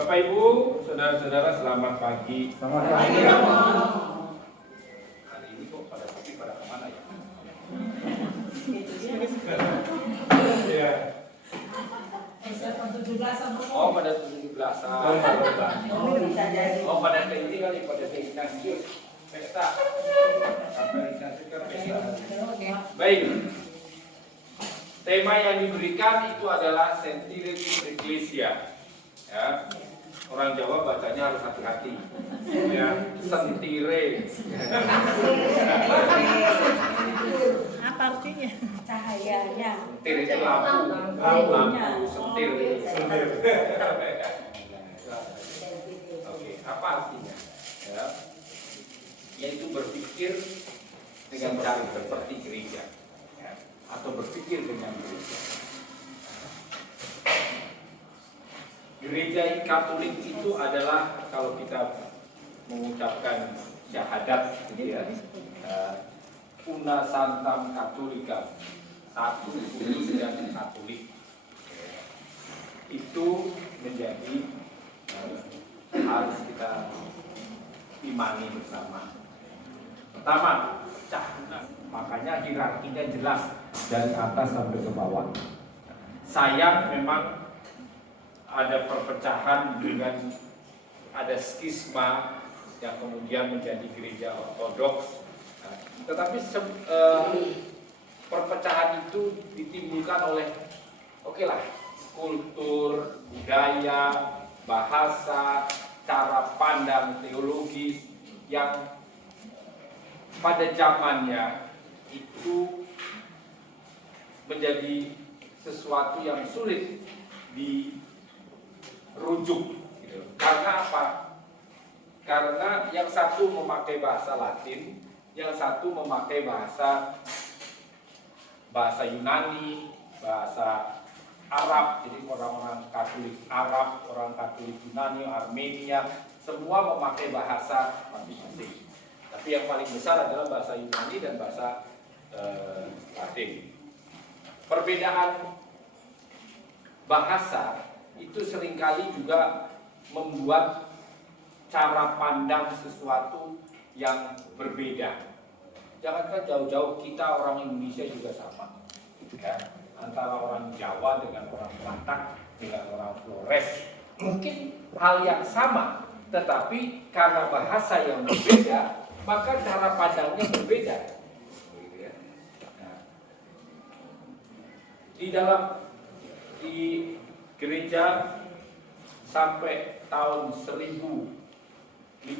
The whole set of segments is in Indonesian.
Bapak Ibu, saudara-saudara, selamat pagi. Selamat pagi. Hari ini kok pada pagi pada kemana ya? Iya. Oh, pada 17-an. Oh, pada ke ini kali, pada ke Ignatius pesta. Sampai Ignatius kan pesta. Baik. Tema yang diberikan itu adalah Sentilis Ecclesia. Ya. Orang Jawa bacanya harus hati-hati. Ya, sentire. Apa artinya? Cahayanya. Sentir itu lampu, sentir. Oke, apa artinya? Ya, yaitu berpikir dengan cara seperti gereja, ya, atau berpikir dengan gereja. Gereja Katolik itu adalah, kalau kita mengucapkan syahadat, gitu ya, Una Santam Katolika, satu kudus dan Katolik, itu menjadi harus kita imani bersama. Pertama, makanya hierarkinya jelas dari atas sampai ke bawah. Sayang memang ada perpecahan dengan ada skisma yang kemudian menjadi gereja ortodoks. Tetapi perpecahan itu ditimbulkan oleh kultur, budaya, bahasa, cara pandang teologis yang pada zamannya itu menjadi sesuatu yang sulit dirujuk. Gitu. Karena apa? Karena yang satu memakai bahasa Latin, yang satu memakai bahasa Yunani, bahasa Arab. Jadi orang-orang Katolik Arab, orang Katolik Yunani, Armenia, semua memakai bahasa masing-masing. Tapi yang paling besar adalah bahasa Yunani dan bahasa Latin. Perbedaan bahasa itu seringkali juga membuat cara pandang sesuatu yang berbeda. Jangankan jauh-jauh, kita orang Indonesia juga sama, ya. Antara orang Jawa dengan orang Batak dengan orang Flores mungkin hal yang sama, tetapi karena bahasa yang berbeda maka cara pandangnya berbeda. Nah, di gereja sampai tahun 1052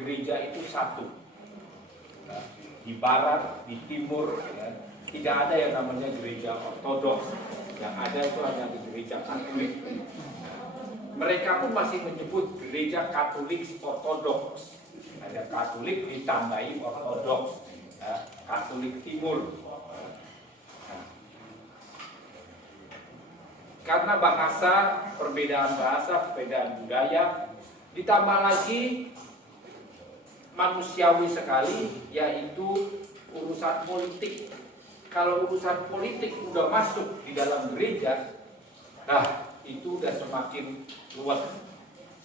gereja itu satu. Nah, di barat, di timur, ya, tidak ada yang namanya gereja ortodoks. Yang ada itu hanya gereja Katolik. Nah, mereka pun masih menyebut gereja Katolik ortodoks. Ada Katolik ditambahi ortodoks, ya, Katolik Timur. Nah, karena perbedaan bahasa, perbedaan budaya, ditambah lagi manusiawi sekali, yaitu urusan politik. Kalau urusan politik udah masuk di dalam gereja, nah itu udah semakin luas.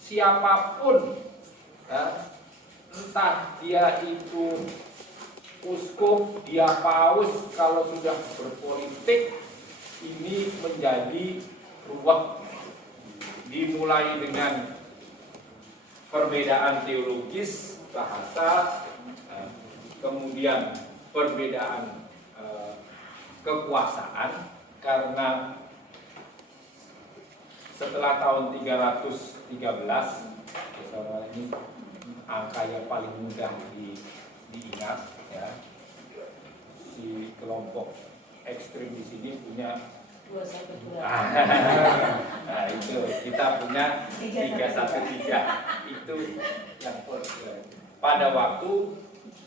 Siapapun, entah dia itu uskup, dia paus, kalau sudah berpolitik, ini menjadi ruwet. Dimulai dengan perbedaan teologis, bahasa, kemudian perbedaan kekuasaan, karena setelah tahun 313, ini angka yang paling mudah diingat, ya, si kelompok ekstrim di sini punya 212. nah itu kita punya 313. Itu yang pada waktu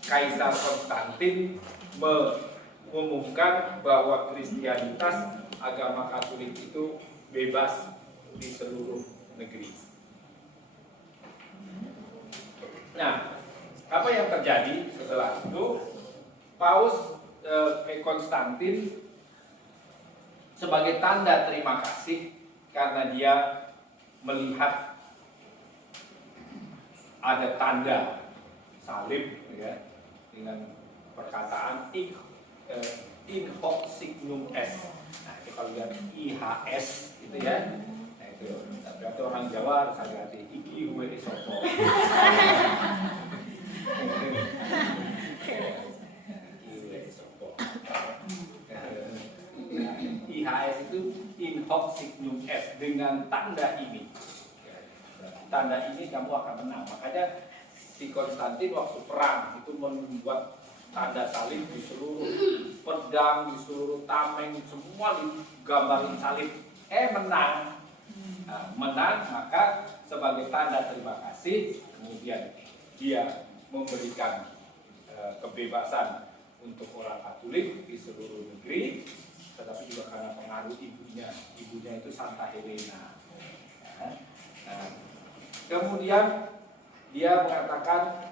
Kaisar Konstantin mengumumkan bahwa Kristianitas, agama Katolik itu bebas di seluruh negeri. Nah, apa yang terjadi setelah itu? Paus Konstantin sebagai tanda terima kasih karena dia melihat ada tanda salib ya, dengan perkataan in hoc signum est. Nah, itu kalau lihat IHS gitu ya. Nah, itu berarti orang Jawa harus hati-hati. Iki gue isopo. IHS itu in hoc signum est, dengan tanda ini. Tanda ini kamu akan menang. Makanya si Konstantin waktu perang itu membuat tanda salib di seluruh pedang, di seluruh tameng, semua digambarin salib. Menang. Nah, menang, maka sebagai tanda terima kasih, kemudian dia memberikan kebebasan untuk orang Katolik di seluruh negeri, tetapi juga karena pengaruh ibunya itu Santa Helena. Nah, kemudian dia mengatakan,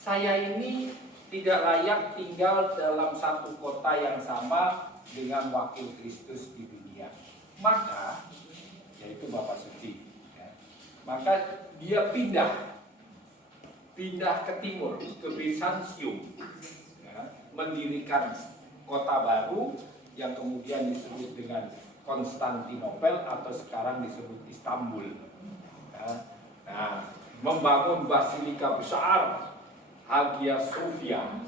saya ini tidak layak tinggal dalam satu kota yang sama dengan wakil Kristus di dunia. Maka, yaitu Bapak Suci, ya, maka dia pindah ke timur, ke Bizantium, ya, mendirikan kota baru yang kemudian disebut dengan Konstantinopel atau sekarang disebut Istanbul. Ya. Nah, membangun basilika besar Hagia Sophia,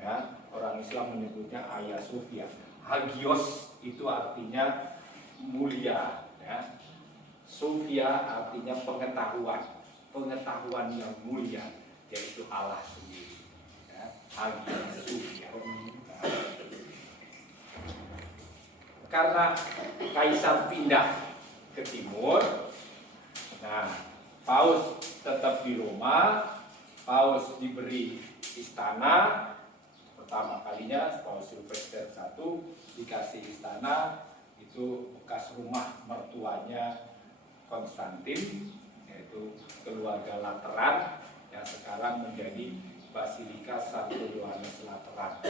ya, orang Islam menyebutnya Hagia Sophia. Hagios itu artinya mulia, ya. Sophia artinya pengetahuan yang mulia, yaitu Allah sendiri, ya. Hagia Sophia. Karena Kaisar pindah ke timur, nah, Paus tetap di Roma. Paus diberi istana, pertama kalinya Paus Silvester I dikasih istana, itu bekas rumah mertuanya Konstantin, yaitu keluarga Lateran yang sekarang menjadi Basilika Santo Yohanes Lateran.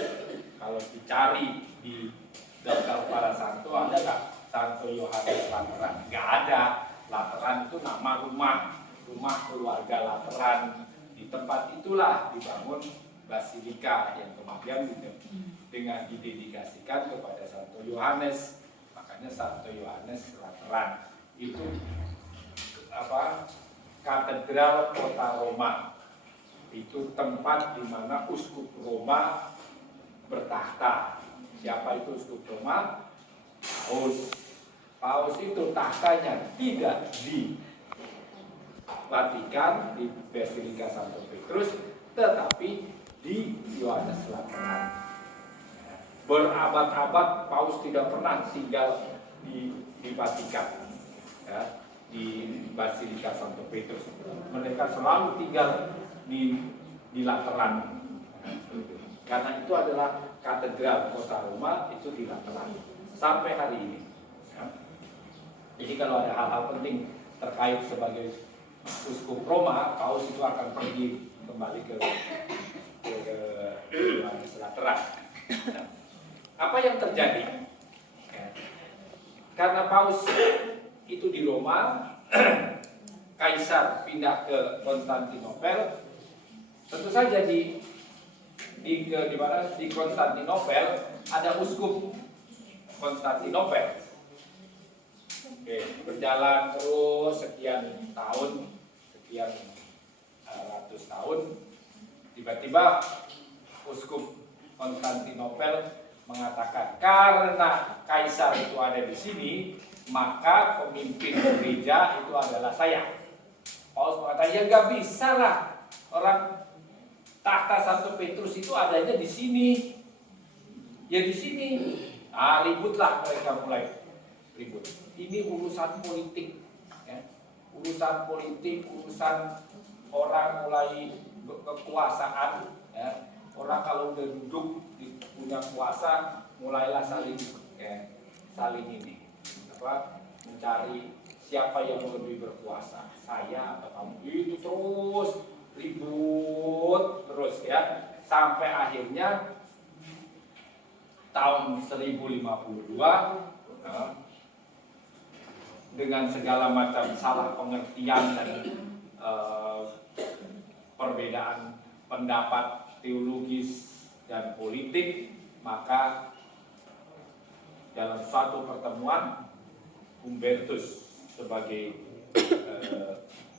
Kalau dicari di daftar para santo, ada nggak Santo Yohanes Lateran? Nggak ada. Lateran itu nama rumah keluarga Lateran. Di tempat itulah dibangun basilika yang kemudian dengan didedikasikan kepada Santo Yohanes. Makanya Santo Yohanes Lateran itu katedral kota Roma. Itu tempat di mana uskup Roma bertahta. Siapa itu uskup Roma? Paus. Paus itu tahtanya tidak di Vatikan, di Basilika Santo Petrus, tetapi di Yohanes Lateran. Berabad-abad Paus tidak pernah tinggal di Vatikan, ya, di Basilika Santo Petrus. Mereka selalu tinggal di Lateran, karena itu adalah katedral kota Roma, itu di Lateran sampai hari ini. Ya. Jadi kalau ada hal-hal penting terkait sebagai uskup Roma, Paus itu akan pergi kembali ke Yohanes Lateran. Nah, apa yang terjadi? Ya. Karena Paus itu di Roma, Kaisar pindah ke Konstantinopel. Tentu saja di Konstantinopel ada uskup Konstantinopel. Oke, berjalan terus sekian ratus tahun, tiba-tiba uskup Konstantinopel mengatakan, karena Kaisar itu ada di sini, maka pemimpin gereja itu adalah saya. Paus mengatakan, ya nggak bisa lah, orang tahta Santo Petrus itu adanya di sini, ya di sini. Nah, ributlah mereka, mulai ribut. Ini urusan politik, ya. Urusan orang mulai kekuasaan, ya. Orang kalau udah duduk punya kuasa, mulailah saling mencari siapa yang lebih berkuasa, saya atau kamu. Itu terus ribut terus, ya, sampai akhirnya tahun 1052 dengan segala macam salah pengertian dan perbedaan pendapat teologis dan politik, maka dalam suatu pertemuan Humbertus sebagai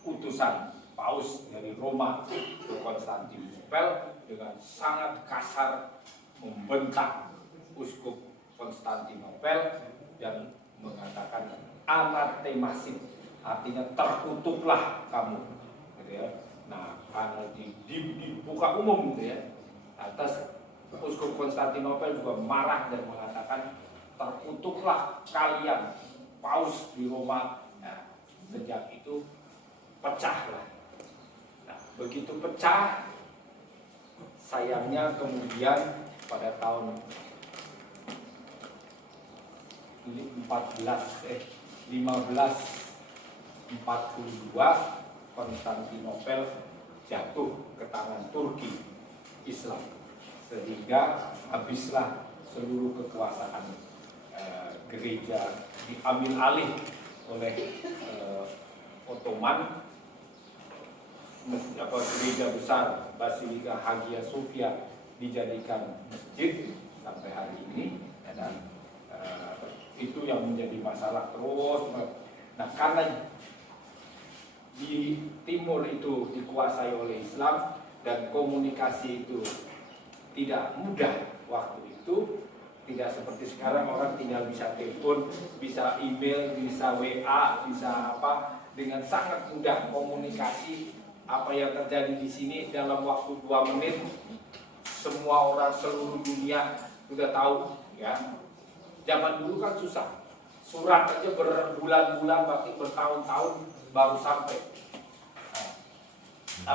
utusan Paus dari Roma ke Konstantinopel dengan sangat kasar membentak uskup Konstantinopel dan mengatakan anathemasin, artinya terkutuklah kamu, gitu ya. Nah, karena dibuka umum, gitu ya, atas uskup Konstantinopel juga marah dan mengatakan terkutuklah kalian, Paus di Roma. Nah, sejak itu pecahlah. Nah, begitu pecah, sayangnya kemudian pada tahun 1542 Konstantinopel jatuh ke tangan Turki Islam, sehingga habislah seluruh kekuasaan gereja diambil alih oleh Ottoman. Gereja besar Basilika Hagia Sophia dijadikan masjid sampai hari ini, dan itu yang menjadi masalah terus. Nah, karena di timur itu dikuasai oleh Islam dan komunikasi itu tidak mudah waktu itu, tidak seperti sekarang orang tinggal bisa telepon, bisa email, bisa WA, bisa apa, dengan sangat mudah komunikasi. Apa yang terjadi di sini dalam waktu 2 menit semua orang seluruh dunia sudah tahu, ya. Zaman dulu kan susah, surat aja berbulan-bulan, bahkan bertahun-tahun baru sampai. Nah,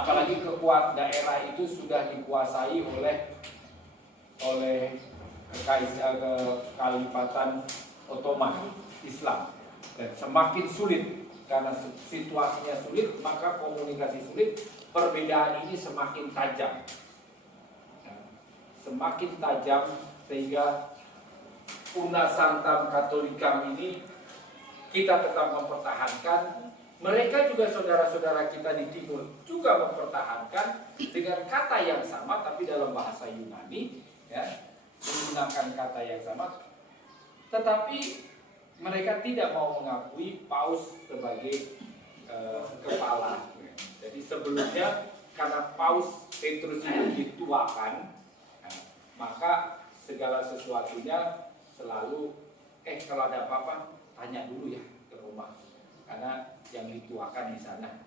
apalagi daerah itu sudah dikuasai oleh Kekhalifatan Ottoman Islam, dan semakin sulit karena situasinya sulit, maka komunikasi sulit, perbedaan ini semakin tajam. Semakin tajam sehingga Una Sanctam Catholicam ini kita tetap mempertahankan. Mereka juga saudara-saudara kita di timur juga mempertahankan dengan kata yang sama tapi dalam bahasa Yunani, ya, menggunakan kata yang sama, tetapi mereka tidak mau mengakui Paus sebagai kepala. Jadi sebelumnya karena Paus Petrus itu dituakan, maka segala sesuatunya selalu kalau ada apa-apa tanya dulu ya ke Roma, karena yang dituakan di sana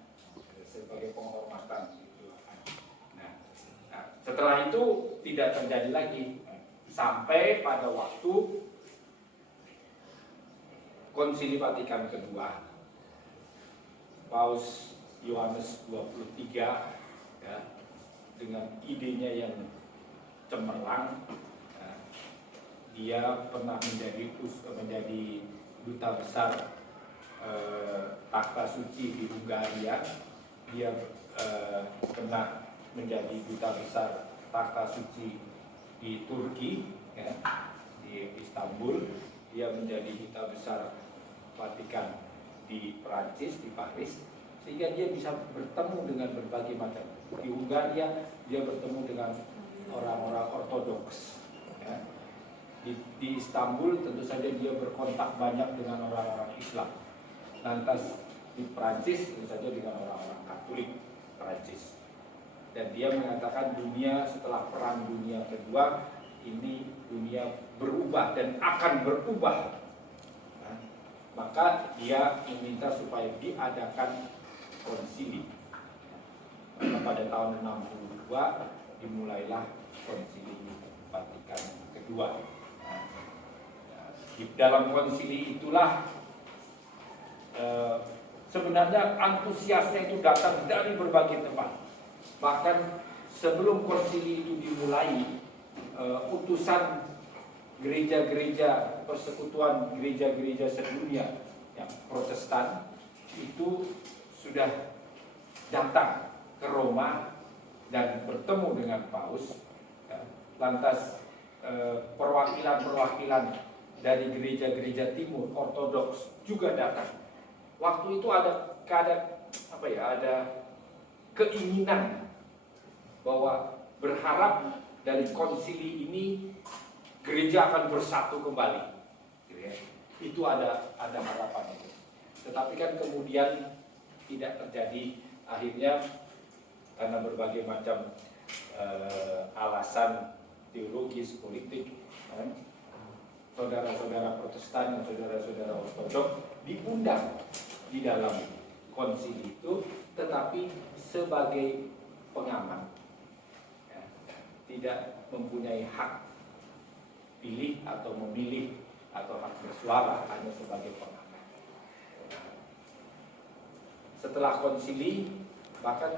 sebagai penghormatan dituakan. Nah, setelah itu tidak terjadi lagi sampai pada waktu Konsili Vatikan kedua, Paus Yohanes 23, ya, dengan idenya yang cemerlang, ya, dia pernah menjadi duta besar takhta suci di Hungaria. Dia pernah menjadi duta besar takhta suci di Turki, ya, di Istanbul. Dia menjadi duta besar Vatikan di Perancis, di Paris, sehingga dia bisa bertemu dengan berbagai macam. Di Hungaria dia bertemu dengan orang-orang Ortodoks, ya. Di Istanbul tentu saja dia berkontak banyak dengan orang-orang Islam. Lantas di Perancis tentu saja dengan orang-orang Katolik Perancis. Dan dia mengatakan dunia setelah Perang Dunia Kedua ini dunia berubah dan akan berubah. Nah, maka dia meminta supaya diadakan konsili. Maka pada tahun 62 dimulailah konsili Vatikan kedua. Nah, di dalam konsili itulah sebenarnya antusiasnya itu datang dari berbagai tempat. Bahkan sebelum konsili itu dimulai, utusan gereja-gereja persekutuan gereja-gereja sedunia yang Protestan itu sudah datang ke Roma dan bertemu dengan Paus. Lantas perwakilan-perwakilan dari gereja-gereja timur Ortodoks juga datang waktu itu ada keinginan bahwa berharap dari konsili ini gereja akan bersatu kembali. Gitu ya. Itu ada harapan itu. Tetapi kan kemudian tidak terjadi, akhirnya karena berbagai macam alasan teologis, politik, saudara-saudara Protestan dan saudara-saudara Ortodok diundang di dalam konsili itu, tetapi sebagai pengaman, ya, tidak mempunyai hak pilih atau memilih atau hak bersuara, hanya sebagai pengaman. Setelah konsili, bahkan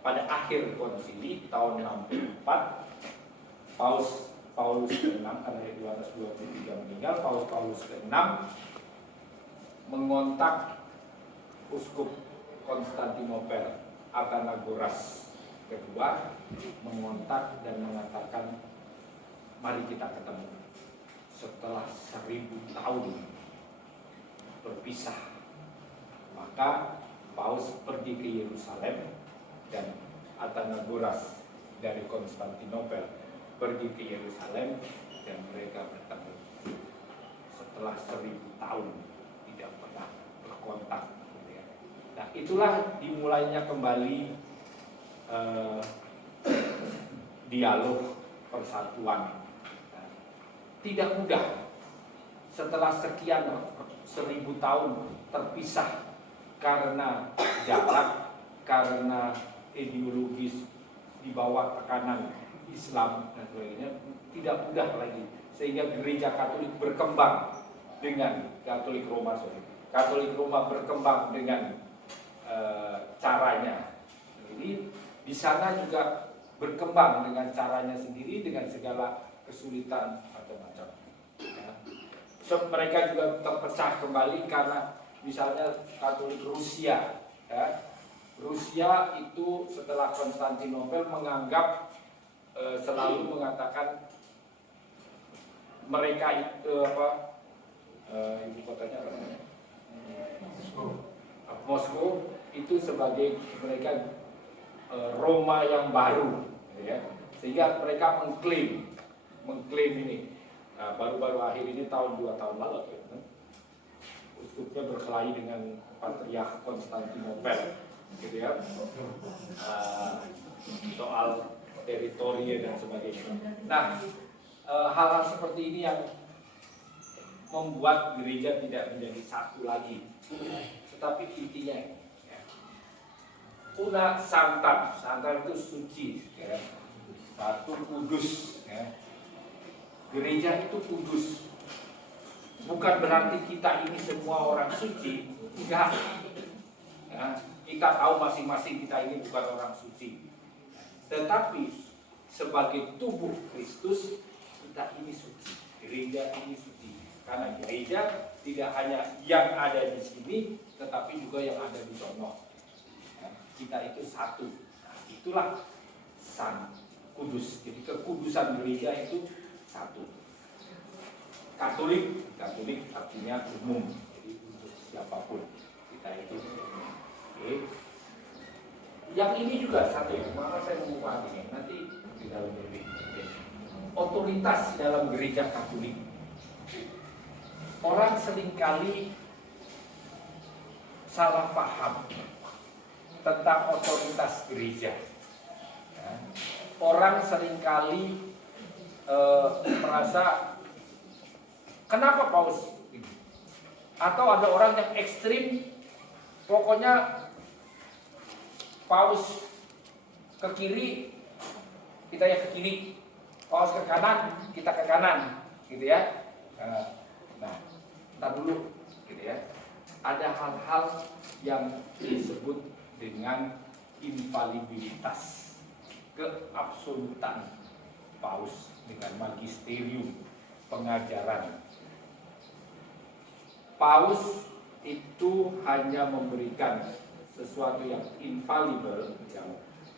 pada akhir konsili tahun 64, Paulus ke-6, karena di 223 meninggal, Paulus ke-6 mengontak Uskup Konstantinopel Athenagoras kedua, mengontak dan mengatakan, mari kita ketemu setelah 1000 tahun berpisah. Maka Paus pergi ke Yerusalem dan Athenagoras dari Konstantinopel pergi ke Yerusalem, dan mereka bertemu setelah 1000 tahun tidak pernah berkontak. Nah, itulah dimulainya kembali dialog persatuan. Nah, tidak mudah setelah sekian 1000 tahun terpisah karena jarak, karena ideologis di bawah tekanan Islam dan sebagainya, tidak mudah lagi, sehingga gereja Katolik berkembang dengan Katolik Roma berkembang dengan caranya. Jadi di sana juga berkembang dengan caranya sendiri, dengan segala kesulitan macam-macam. Ya. So, mereka juga terpecah kembali karena misalnya Katolik Rusia, ya. Rusia itu setelah Konstantinopel menganggap, selalu mengatakan mereka itu ibu kotanya apa namanya? Moskow itu sebagai mereka Roma yang baru, ya. Sehingga mereka mengklaim ini. Nah, baru-baru akhir ini tahun 2 tahun lalu, ya, uskupnya berkelahi dengan Patriark Konstantinopel, gitu ya, soal teritori dan sebagainya. Nah, hal-hal seperti ini yang membuat gereja tidak menjadi satu lagi. Tetapi intinya, ya, una santam itu suci, ya. Satu kudus, ya. Gereja itu kudus. Bukan berarti kita ini semua orang suci, enggak. Ya, kita tahu masing-masing kita ini bukan orang suci. Tetapi sebagai tubuh Kristus, kita ini suci, gereja ini suci. Karena gereja tidak hanya yang ada di sini, tetapi juga yang ada di sono. Kita itu satu. Nah, itulah Sang Kudus. Jadi kekudusan gereja itu satu. Katolik artinya umum. Jadi untuk siapapun kita itu. Oke. Yang ini juga satu, maka saya mau ini nanti di dalam lebih. Otoritas dalam gereja Katolik. Orang seringkali salah paham tentang otoritas gereja. Ya. Orang seringkali merasa kenapa Paus? Atau ada orang yang ekstrim, pokoknya Paus ke kiri, kita ya ke kiri. Paus ke kanan, kita ke kanan, gitu ya. Nah, ntar dulu, gitu ya. Ada hal-hal yang disebut dengan infalibilitas, keabsolutan Paus dengan magisterium pengajaran. Paus itu hanya memberikan sesuatu yang infalibel, yang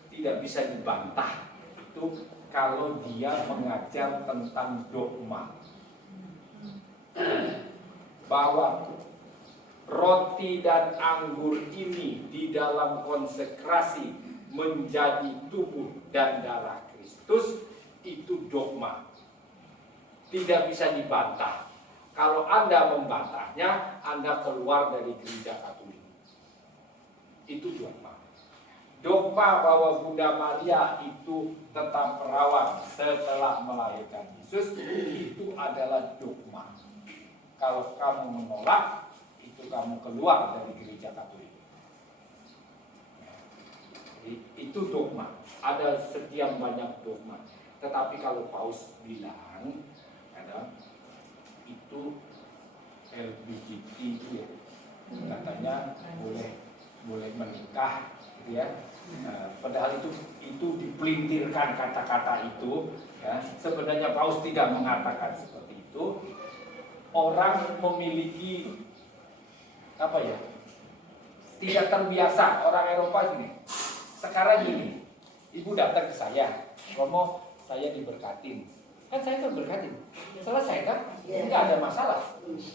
tidak bisa dibantah, itu kalau dia mengajar tentang dogma, bahwa roti dan anggur ini di dalam konsekrasi menjadi tubuh dan darah Kristus, itu dogma. Tidak bisa dibantah. Kalau Anda membantahnya, Anda keluar dari gereja Katolik. Itu dogma. Dogma bahwa Bunda Maria itu tetap perawan setelah melahirkan Yesus, itu adalah dogma. Kalau kamu menolak, itu kamu keluar dari gereja Katolik. Jadi, itu dogma. Ada sekian banyak dogma. Tetapi kalau Paus bilang, itu LGBT itu ya, katanya boleh menikah, gitu ya. Padahal itu dipelintirkan kata-kata itu. Ya. Sebenarnya Paus tidak mengatakan seperti itu. Orang memiliki apa ya? Tidak terbiasa orang Eropa gini. Sekarang gini, ibu datang ke saya, Romo, saya diberkatin. Kan saya kan berkatin. Selesai kan? Enggak ada masalah.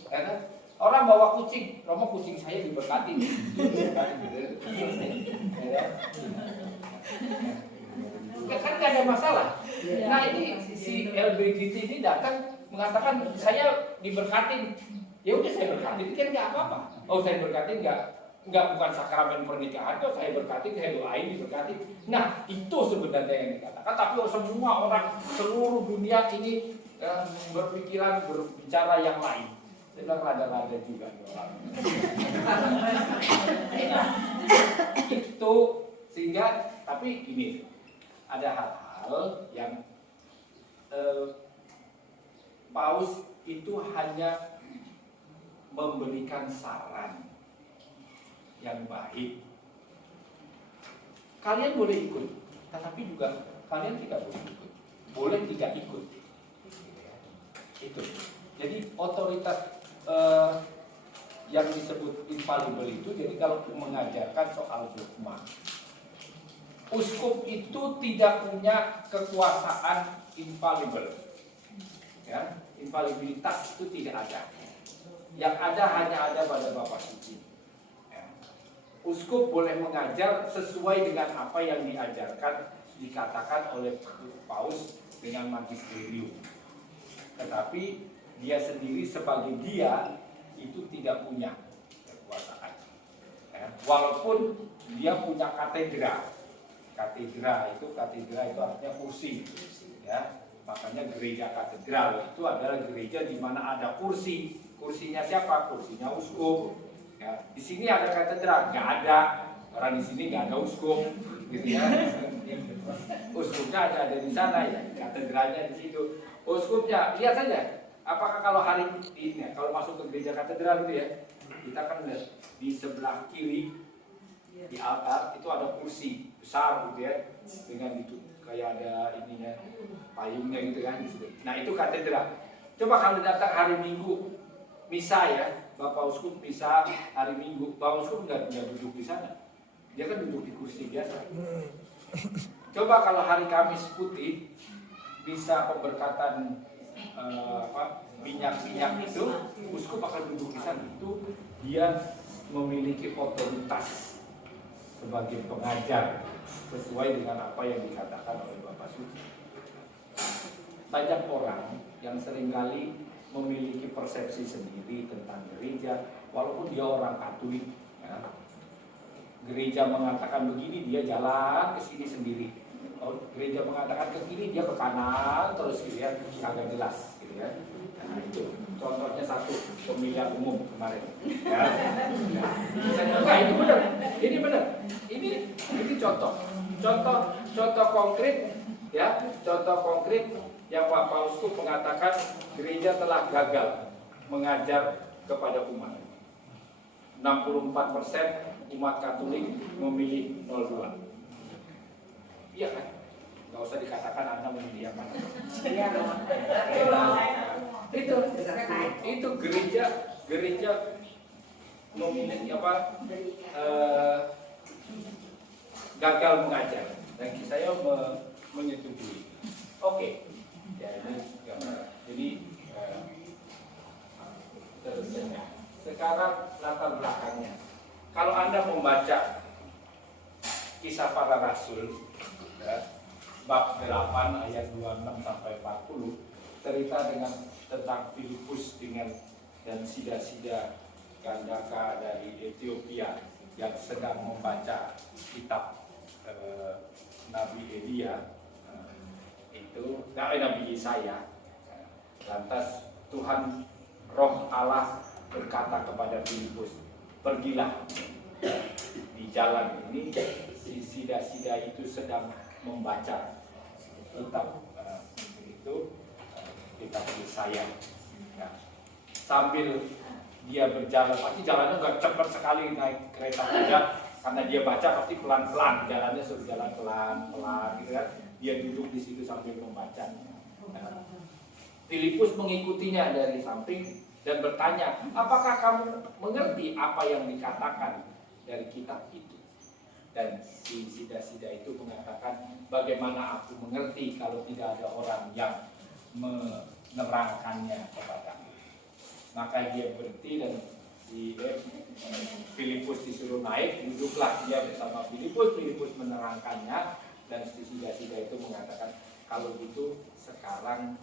Karena orang bawa kucing, Romo kucing saya diberkatin. Kan nggak ada masalah. Nah ini si LGBT ini datang mengatakan saya diberkatin. Ya udah saya berkatin, kan nggak apa-apa. Oh saya berkatin nggak bukan sakramen pernikahan, kok saya berkatin, saya doain diberkatin. Nah itu sebenarnya yang dikatakan. Tapi semua orang seluruh dunia ini berpikiran berbicara yang lain. Saya bilang rada-rada juga orang. Itu sehingga tapi ini ada hal-hal yang Paus itu hanya memberikan saran yang baik. Kalian boleh ikut, tetapi juga kalian tidak boleh ikut. Boleh tidak ikut. Itu. Jadi otoritas yang disebut infalibel itu, jadi kalau mengajarkan soal dogma, uskup itu tidak punya kekuasaan infalibel. Ya, infalibilitas itu tidak ada. Yang ada hanya ada pada Bapak Suci. Ya. Uskup boleh mengajar sesuai dengan apa yang diajarkan, dikatakan oleh Paus dengan magisterium. Tetapi dia sendiri sebagai dia itu tidak punya kekuasaan. Ya. Walaupun dia punya katedra. Katedra itu artinya kursi. Ya. Makanya gereja katedral itu adalah gereja di mana ada kursi. Kursinya siapa? Kursinya uskup. Ya, di sini ada katedral, nggak ada. Orang di sini nggak ada uskup, gitu ya. Uskupnya ada di sana ya, katedralnya di situ. Uskupnya, lihat saja. Apakah kalau hari ini, kalau masuk ke gereja katedral itu ya, kita kan lihat di sebelah kiri di altar itu ada kursi besar gitu ya, dengan itu kayak ada ininya, payungnya gitu kan. Nah itu katedral. Coba kalau datang hari Minggu misa ya, Bapak Uskup misa hari Minggu, Bapak Uskup nggak duduk di sana, dia kan duduk di kursi biasa. Coba kalau hari Kamis putih bisa pemberkatan minyak itu, uskup akan duduk di sana. Itu dia memiliki otoritas sebagai pengajar sesuai dengan apa yang dikatakan oleh Bapak Suci. Banyak orang yang seringkali memiliki persepsi sendiri tentang gereja, walaupun dia orang Katolik. Ya. Gereja mengatakan begini, dia jalan ke sini sendiri. Kalau gereja mengatakan ke kiri, dia ke kanan terus gitu ya, agak jelas gitu ya. Nah itu contohnya satu pemilihan umum kemarin. Ya. Nah, itu benar, ini benar. Ini contoh konkret ya, contoh konkret yang Pak Pausku mengatakan gereja telah gagal mengajar kepada umat. 64% umat Katolik memilih 02. Iya kan? Gak usah dikatakan Anda memilih yang mana. Itu gereja memilih apa? Gagal mengajar. Dan saya menyetujui. Oke. Ya ini gambar. Jadi Sekarang latar belakangnya. Kalau Anda membaca Kisah Para Rasul, ya, bab 8 ayat 26 sampai 40, cerita tentang Filipus dan sida-sida Kandaka dari Ethiopia yang sedang membaca kitab Nabi Elia, Nabi Yesaya. Lantas Tuhan Roh Allah berkata kepada Filipus, pergilah. Di jalan ini si sida-sida itu sedang membaca kitab kitab Yesaya. Ya. Sambil dia berjalan, pasti jalannya nggak cepat sekali naik kereta kuda, karena dia baca pasti pelan-pelan, jalannya suruh jalan pelan-pelan, gitu kan? Dia duduk di situ sambil membaca. Nah, Filipus mengikutinya dari samping dan bertanya, apakah kamu mengerti apa yang dikatakan dari kitab itu? Dan si sida-sida itu mengatakan, bagaimana aku mengerti kalau tidak ada orang yang menerangkannya kepadaku. Maka dia berhenti dan Filipus disuruh naik, duduklah dia bersama Filipus menerangkannya, dan si sida-sida itu mengatakan, kalau gitu sekarang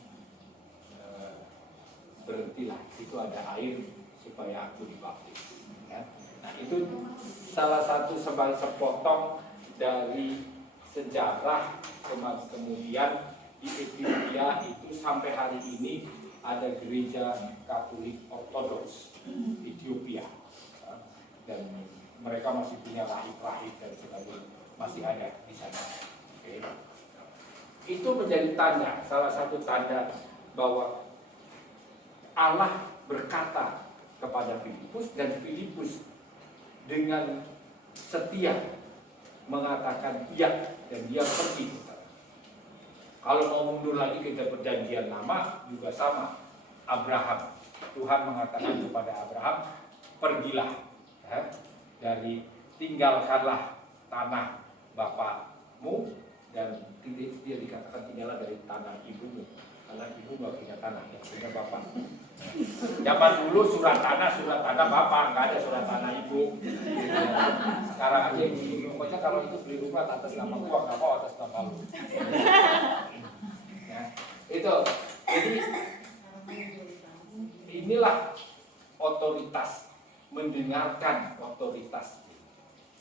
berhentilah, itu ada air supaya aku dibaptis. Ya. Nah, itu salah satu sepotong dari sejarah kemudian di Ethiopia itu sampai hari ini ada gereja Katolik Ortodoks Ethiopia, dan mereka masih punya rahib-rahib dan sebagainya, masih ada di sana. Oke. Itu menjadi tanda, salah satu tanda bahwa Allah berkata kepada Filipus, dan Filipus dengan setia mengatakan iya, dan dia pergi. Kalau mau mundur lagi ke perjanjian lama juga sama. Abraham, Tuhan mengatakan kepada Abraham, pergilah, ya, tinggalkanlah tanah bapakmu, dan dia dikatakan tinggallah dari tanah ibumu, karena ibu nggak punya tanah, yang punya bapak. Zaman dulu surat tanah bapak, nggak ada surat tanah ibu. Sekarang aja ibu, pokoknya kalau itu beli rumah atas nama gua, nggak mau atas nama lu. Ya, itu. Jadi inilah otoritas, mendengarkan otoritas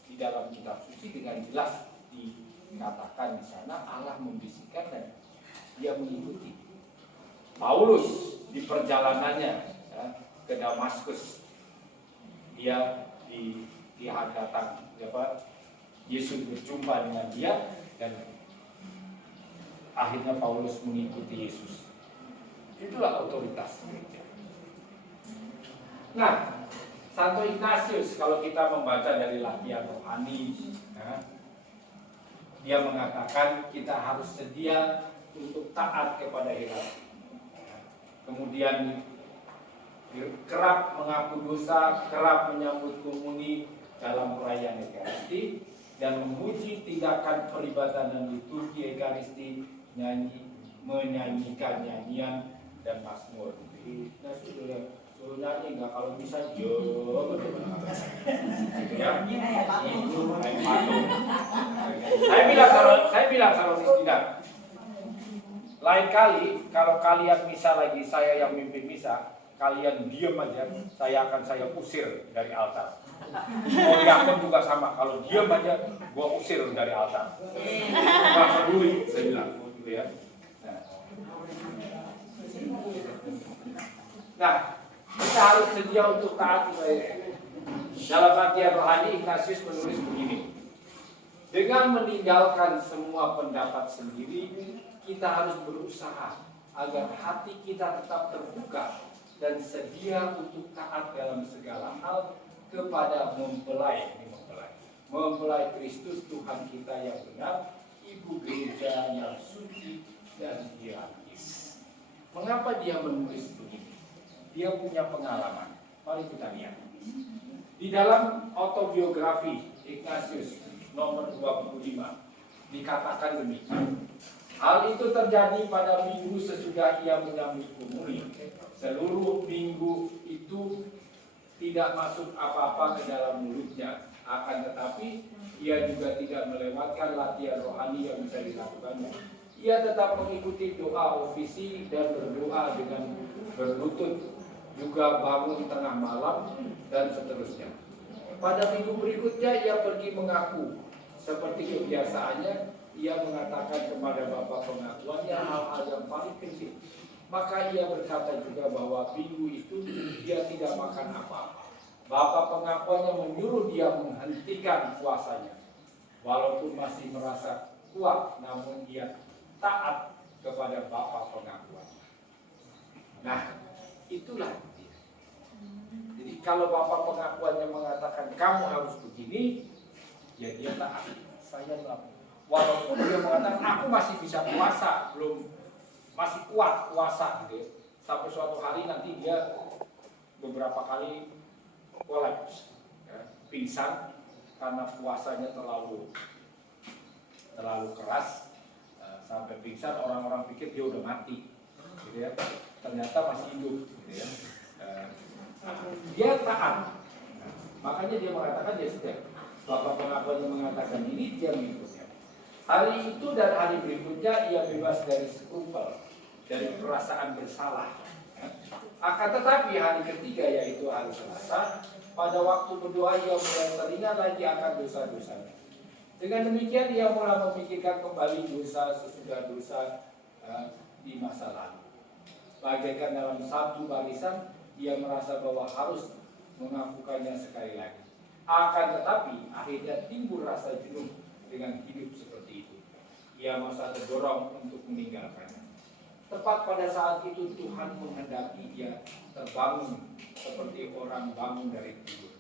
di dalam kitab suci dengan jelas dikatakan di sana Allah membisikkan dan dia mengikuti. Paulus di perjalanannya ya, ke Damaskus, dia datang, Yesus berjumpa dengan dia, dan akhirnya Paulus mengikuti Yesus. Itulah otoritas gereja. Nah, Santo Ignatius, kalau kita membaca dari latihan rohani, ya, dia mengatakan kita harus sedia untuk taat kepada hierarki. Kemudian kerap mengaku dosa, kerap menyambut komuni dalam perayaan Ekaristi, dan memuji tindakan peribadatan dan liturgi Ekaristi, menyanyikan nyanyian dan mazmur. Nah, suruh nyanyi nggak, kalau bisa gitu ya. Saya bilang sama tidak. Lain kali kalau kalian misa lagi, saya yang mimpin misa, kalian diam aja, saya usir dari altar. Mau diakon juga sama, kalau diam aja, gua usir dari altar. Nggak peduli, saya bilang, gitu ya. Nah, kita harus sedia untuk taat kepada Yesus. Dalam latihan rohani, Ignatius menulis begini: dengan meninggalkan semua pendapat sendiri, kita harus berusaha agar hati kita tetap terbuka dan sedia untuk taat dalam segala hal kepada mempelai Kristus Tuhan kita yang benar, Ibu Gereja yang suci dan hierarkis. Mengapa dia menulis begini? Dia punya pengalaman. Mari kita lihat. Di dalam autobiografi Ignatius nomor 25 dikatakan demikian. Hal itu terjadi pada minggu sesudah ia menyambut komuni. Seluruh minggu itu tidak masuk apa-apa ke dalam mulutnya, akan tetapi ia juga tidak melewatkan latihan rohani yang bisa dilakukannya. Ia tetap mengikuti doa ofisi dan berdoa dengan berlutut, juga bangun tengah malam, dan seterusnya. Pada minggu berikutnya ia pergi mengaku. Seperti kebiasaannya, ia mengatakan kepada bapak pengakuannya hal-hal yang paling kecil. Maka ia berkata juga bahwa minggu itu dia tidak makan apa-apa. Bapak pengakuannya menyuruh dia menghentikan puasanya. Walaupun masih merasa kuat, namun dia taat kepada bapak pengakuan. Nah, itulah dia. Jadi kalau bapak pengakuannya mengatakan kamu harus begini, ya dia taat. Saya melakukan. Walaupun dia mengatakan aku masih bisa puasa, belum masih kuat puasa gitu ya. Sampai suatu hari nanti dia beberapa kali kolaps, ya, pingsan karena puasanya terlalu keras. Sampai pingsan, orang-orang pikir dia udah mati, gitu ya. Ternyata masih hidup, gitu ya. Dia taat. Makanya dia mengatakan dia sudah. Bapak pengakuannya mengatakan ini, dia mengikutnya. Hari itu dan hari berikutnya ia bebas dari skrupel, dari perasaan bersalah. Akan tetapi hari ketiga, yaitu hari Selasa, pada waktu berdoa ia mulai teringat lagi akan dosa-dosanya. Dengan demikian ia mulai memikirkan kembali dosa sesudah dosa di masa lalu. Bagaikan dalam satu barisan, ia merasa bahwa harus mengakukannya sekali lagi. Akan tetapi akhirnya timbul rasa jenuh dengan hidup seperti itu. Ia merasa terdorong untuk meninggalkannya. Tepat pada saat itu Tuhan menghendaki ia terbangun seperti orang bangun dari tidur.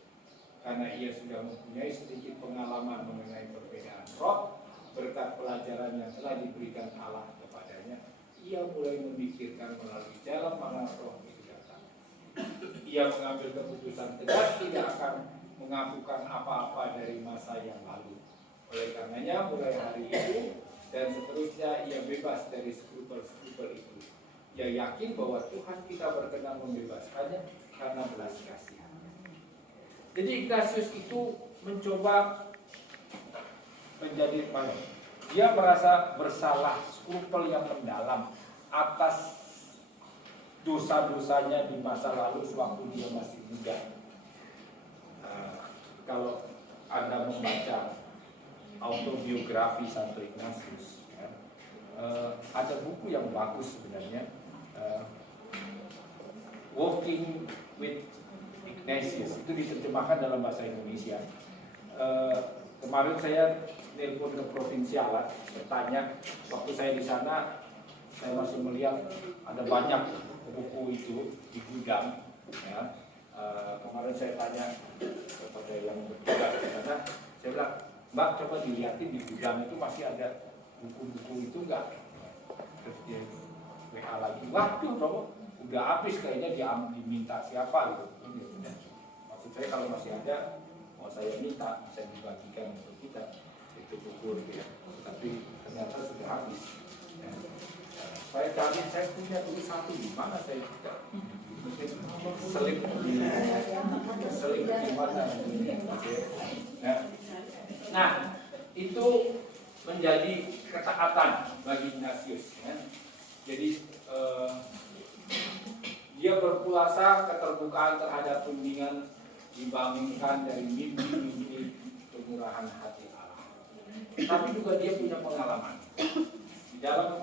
Karena ia sudah mempunyai sedikit pengalaman mengenai perbedaan roh berkat pelajaran yang telah diberikan Allah kepadanya, ia mulai memikirkan melalui jalan mana roh itu datang. Ia mengambil keputusan tegas tidak akan mengakukan apa-apa dari masa yang lalu. Oleh karenanya mulai hari itu dan seterusnya ia bebas dari skrupel-skrupel itu. Ia yakin bahwa Tuhan kita berkenan membebaskannya karena belas kasihan. Jadi Ignatius itu mencoba menjadi mana? Dia merasa bersalah, skrupel yang mendalam atas dosa-dosanya di masa lalu sewaktu dia masih muda. Kalau Anda membaca autobiografi Santo Ignatius, ya, ada buku yang bagus sebenarnya, Walking with Ignatius, itu diterjemahkan dalam bahasa Indonesia. Kemarin saya telepon ke Provinsialat, bertanya, waktu saya di sana, saya masih melihat ada banyak buku itu di gudang. Ya. Kemarin saya tanya kepada yang bertugas di sana, saya bilang, Mbak coba dilihatin di gudang itu masih ada buku-buku itu enggak? Terus dia WA lagi, waduh, udah habis kayaknya diminta siapa gitu. Maksud saya kalau masih ada, mau saya minta, bisa dibagikan untuk kita itu buku gitu ya. Tapi ternyata sudah habis. Ya. Saya cari, saya punya dulu satu di mana saya tidak selip di mana. Ya. Nah, itu menjadi ketaatan bagi Ignatius. Ya. Jadi dia berpuasa keterbukaan terhadap bimbingan dibangunkan dari mimpi-mimpi kemurahan hati Allah. Tapi juga dia punya pengalaman. Di dalam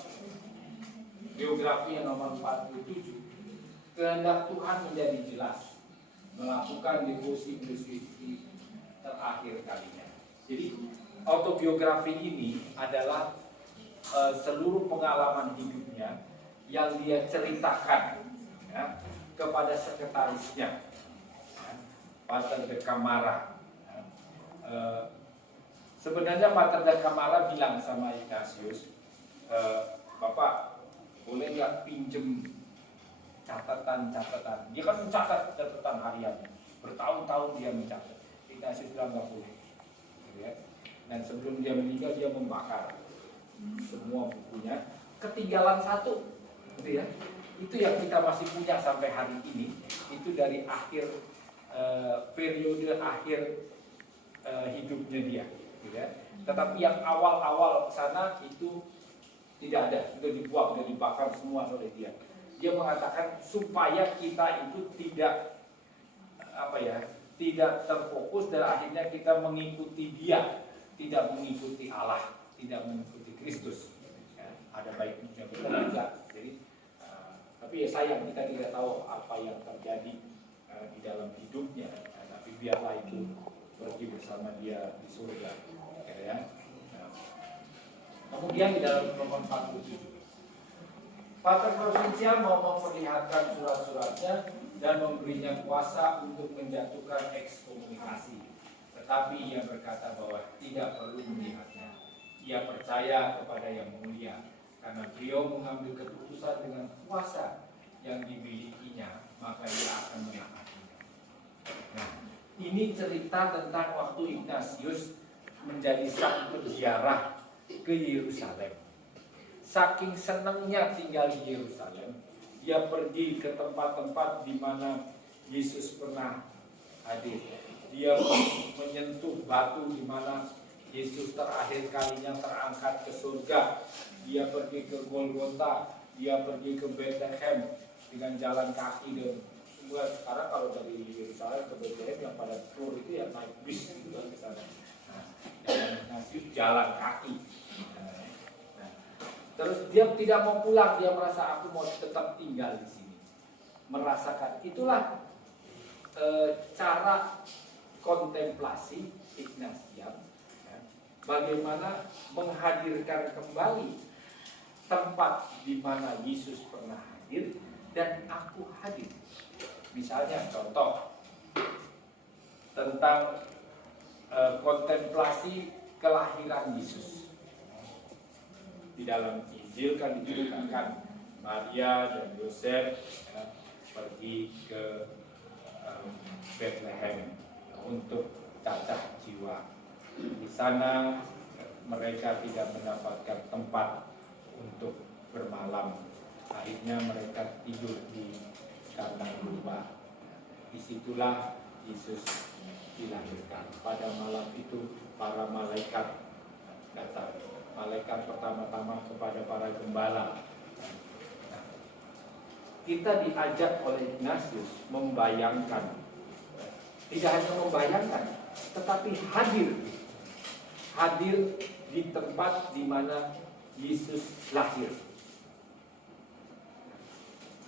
biografi yang nomor 47, kehendak Tuhan menjadi jelas melakukan devosi terakhir kalinya. Jadi autobiografi ini adalah seluruh pengalaman hidupnya yang dia ceritakan, ya, kepada sekretarisnya, ya, Pater de Camara. Ya. Sebenarnya Pater de Camara bilang sama Ignatius, Bapak boleh nggak pinjem catatan? Dia kan mencatat catatan harian, bertahun-tahun dia mencatat. Ignatius bilang nggak boleh. Ya. Dan sebelum dia meninggal dia membakar semua bukunya, ketinggalan satu, gitu ya. Itu yang kita masih punya sampai hari ini. Itu dari akhir periode akhir hidupnya dia, gitu ya. Tetapi yang awal-awal sana itu tidak ada, sudah dibuang, sudah dibakar semua oleh dia. Dia mengatakan supaya kita itu tidak tidak terfokus dan akhirnya kita mengikuti dia, tidak mengikuti Allah, tidak mengikuti Kristus. Ya, ada baiknya kita juga. Jadi, tapi ya sayang kita tidak tahu apa yang terjadi di dalam hidupnya. Tapi biarlah itu pergi bersama dia di surga. Ya. Kemudian di dalam nomor 47, Pater Provinsial mau memperlihatkan surat-suratnya dan memberinya kuasa untuk menjatuhkan ekskomunikasi. Tetapi ia berkata bahwa tidak perlu melihatnya. Ia percaya kepada Yang Mulia karena beliau mengambil keputusan dengan kuasa yang dimilikinya, maka ia akan menaatinya. Nah, ini cerita tentang waktu Ignatius menjadi sang peziarah ke Yerusalem. Saking senangnya tinggal di Yerusalem, dia pergi ke tempat-tempat di mana Yesus pernah hadir. Dia menyentuh batu di mana Yesus terakhir kalinya terangkat ke surga. Dia pergi ke Golgota, dia pergi ke Bethlehem dengan jalan kaki dan semua. Sekarang kalau dari Yerusalem ke Bethlehem yang pada tur itu yang naik bis gitu kan ke sana. Jalan kaki. Terus dia tidak mau pulang, dia merasa aku mau tetap tinggal di sini. Merasakan itulah cara kontemplasi Ignatian, ya, bagaimana menghadirkan kembali tempat di mana Yesus pernah hadir dan aku hadir. Misalnya contoh tentang kontemplasi kelahiran Yesus. Di dalam Injil kan diceritakan Maria dan Yosef pergi ke Bethlehem untuk cacah jiwa. Di sana mereka tidak mendapatkan tempat untuk bermalam. Akhirnya mereka tidur di kandang domba. Disitulah Yesus dilahirkan. Pada malam itu para malaikat datang. Malaikat pertama-tama kepada para gembala. Nah, kita diajak oleh Ignatius membayangkan, tidak hanya membayangkan, tetapi hadir di tempat di mana Yesus lahir.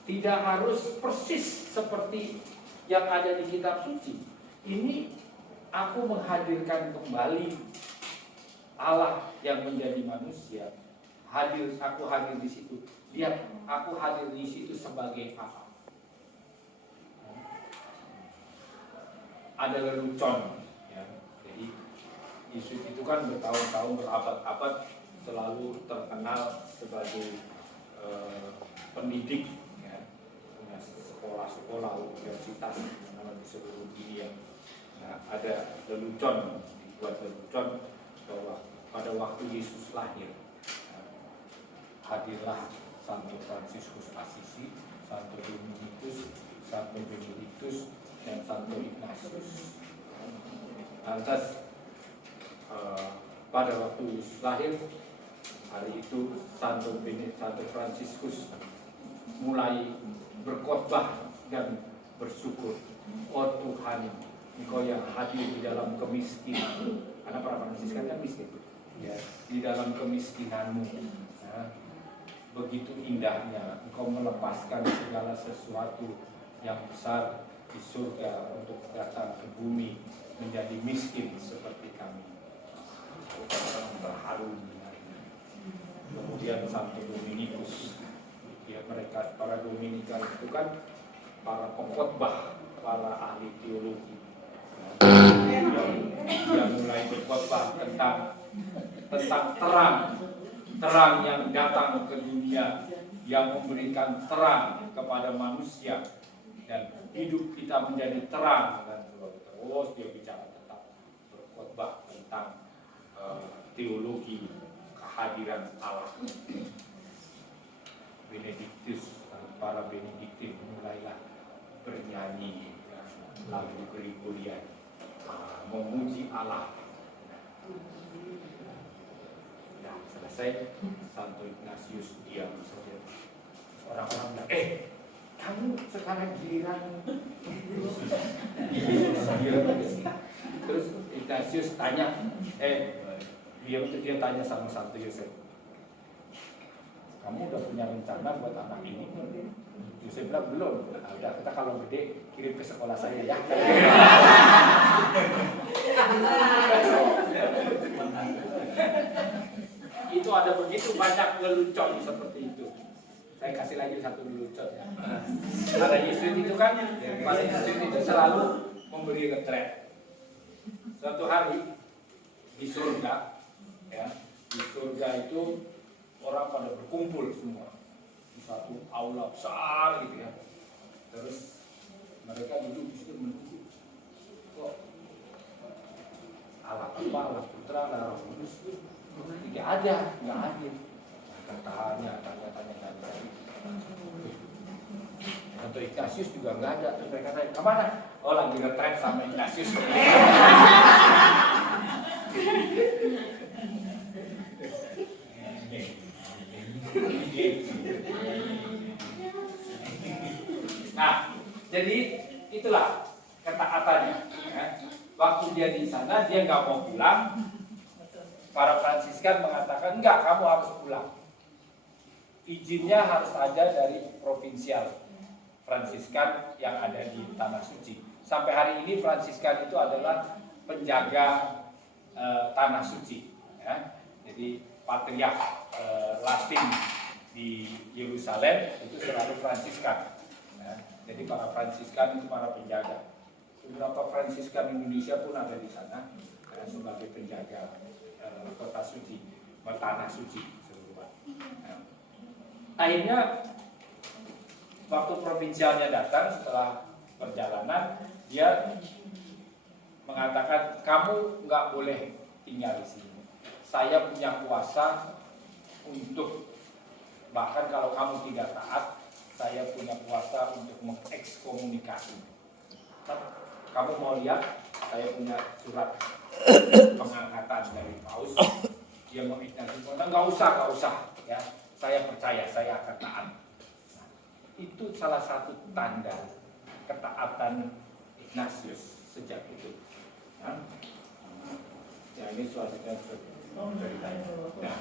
Tidak harus persis seperti yang ada di kitab suci. Ini aku menghadirkan kembali Allah yang menjadi manusia. Aku hadir di situ. Lihat, aku hadir di situ sebagai apa? Ada lelucon, ya. Jadi Yesus itu kan bertahun-tahun, berabad-abad selalu terkenal sebagai pendidik, ya. Punya sekolah-sekolah, universitas di seluruh dunia. Nah, ada lelucon, dibuat lelucon bahwa pada waktu Yesus lahir, hadirlah Santo Fransiskus Assisi, Santo Dominikus, Santo Benedictus, dan Santo Ignatius. Lantas pada waktu Yesus lahir, hari itu Santo Fransiskus mulai berkhotbah dan bersyukur. Oh Tuhan, Engkau yang hadir di dalam kemiskinan. Karena para Fransiskan kan miskin. Ya, di dalam kemiskinanmu, ya, begitu indahnya Engkau melepaskan segala sesuatu yang besar di surga untuk datang ke bumi menjadi miskin seperti kami. Terharu. Kemudian Santo Dominikus, ya, mereka para Dominikan itu kan para pengkhotbah, para ahli teologi. Yang mulai berkhotbah tentang terang yang datang ke dunia, yang memberikan terang kepada manusia dan hidup kita menjadi terang. Dan terus dia bicara tentang berkhotbah tentang teologi kehadiran Allah. Benedictus, para Benediktin mulailah bernyanyi lagu memuji Allah. Nah, selesai, Santo Ignatius diam saja. Orang-orang bilang, kamu sekarang giliran. Terus Ignatius tanya, dia tanya sama Santo Yosef, kamu udah punya rencana buat anak ini? Yosef bilang belum. Nah, udah, kita kalau gede kirim ke sekolah saya ya. Itu ada begitu banyak lelucon seperti itu. Saya kasih lagi satu lelucon ya. Para Yesuit itu kan, para Yesuit itu selalu memberi retret. Suatu hari di surga, ya, di surga itu orang pada berkumpul semua di satu aula besar gitu ya. Terus mereka duduk di situ menunggu. Kok Allah Bapa, Allah Putra, Allah Roh Kudus nggak ada, nggak hadir. Tanya. Untuk Ignatius juga nggak ada. Terus mereka tanya, kemana? Oh, lagi retret sama Ignatius. Nah, jadi itulah ketaatannya. Ya. Waktu dia di sana, dia nggak mau pulang. Para Fransiskan mengatakan, enggak, kamu harus pulang. Izinnya harus ada dari provinsial Fransiskan yang ada di Tanah Suci. Sampai hari ini Fransiskan itu adalah penjaga Tanah Suci. Ya. Jadi patriark Latin di Yerusalem itu selalu Fransiskan. Ya. Jadi para Fransiskan itu para penjaga. Beberapa Fransiskan Indonesia pun ada di sana sebagai penjaga kota suci, tanah suci seluruh. Nah, akhirnya waktu provinsialnya datang setelah perjalanan, dia mengatakan kamu nggak boleh tinggal di sini. Saya punya kuasa untuk, bahkan kalau kamu tidak taat, saya punya kuasa untuk mengekskomunikasi. Kamu mau lihat? Saya punya surat pengangkatan dari Paus. Dia mau Ignatius, nggak usah, ya. Saya percaya, saya akan taat. Nah, itu salah satu tanda ketaatan Ignatius sejak itu. Nah, ya ini selanjutnya ceritanya. Nah,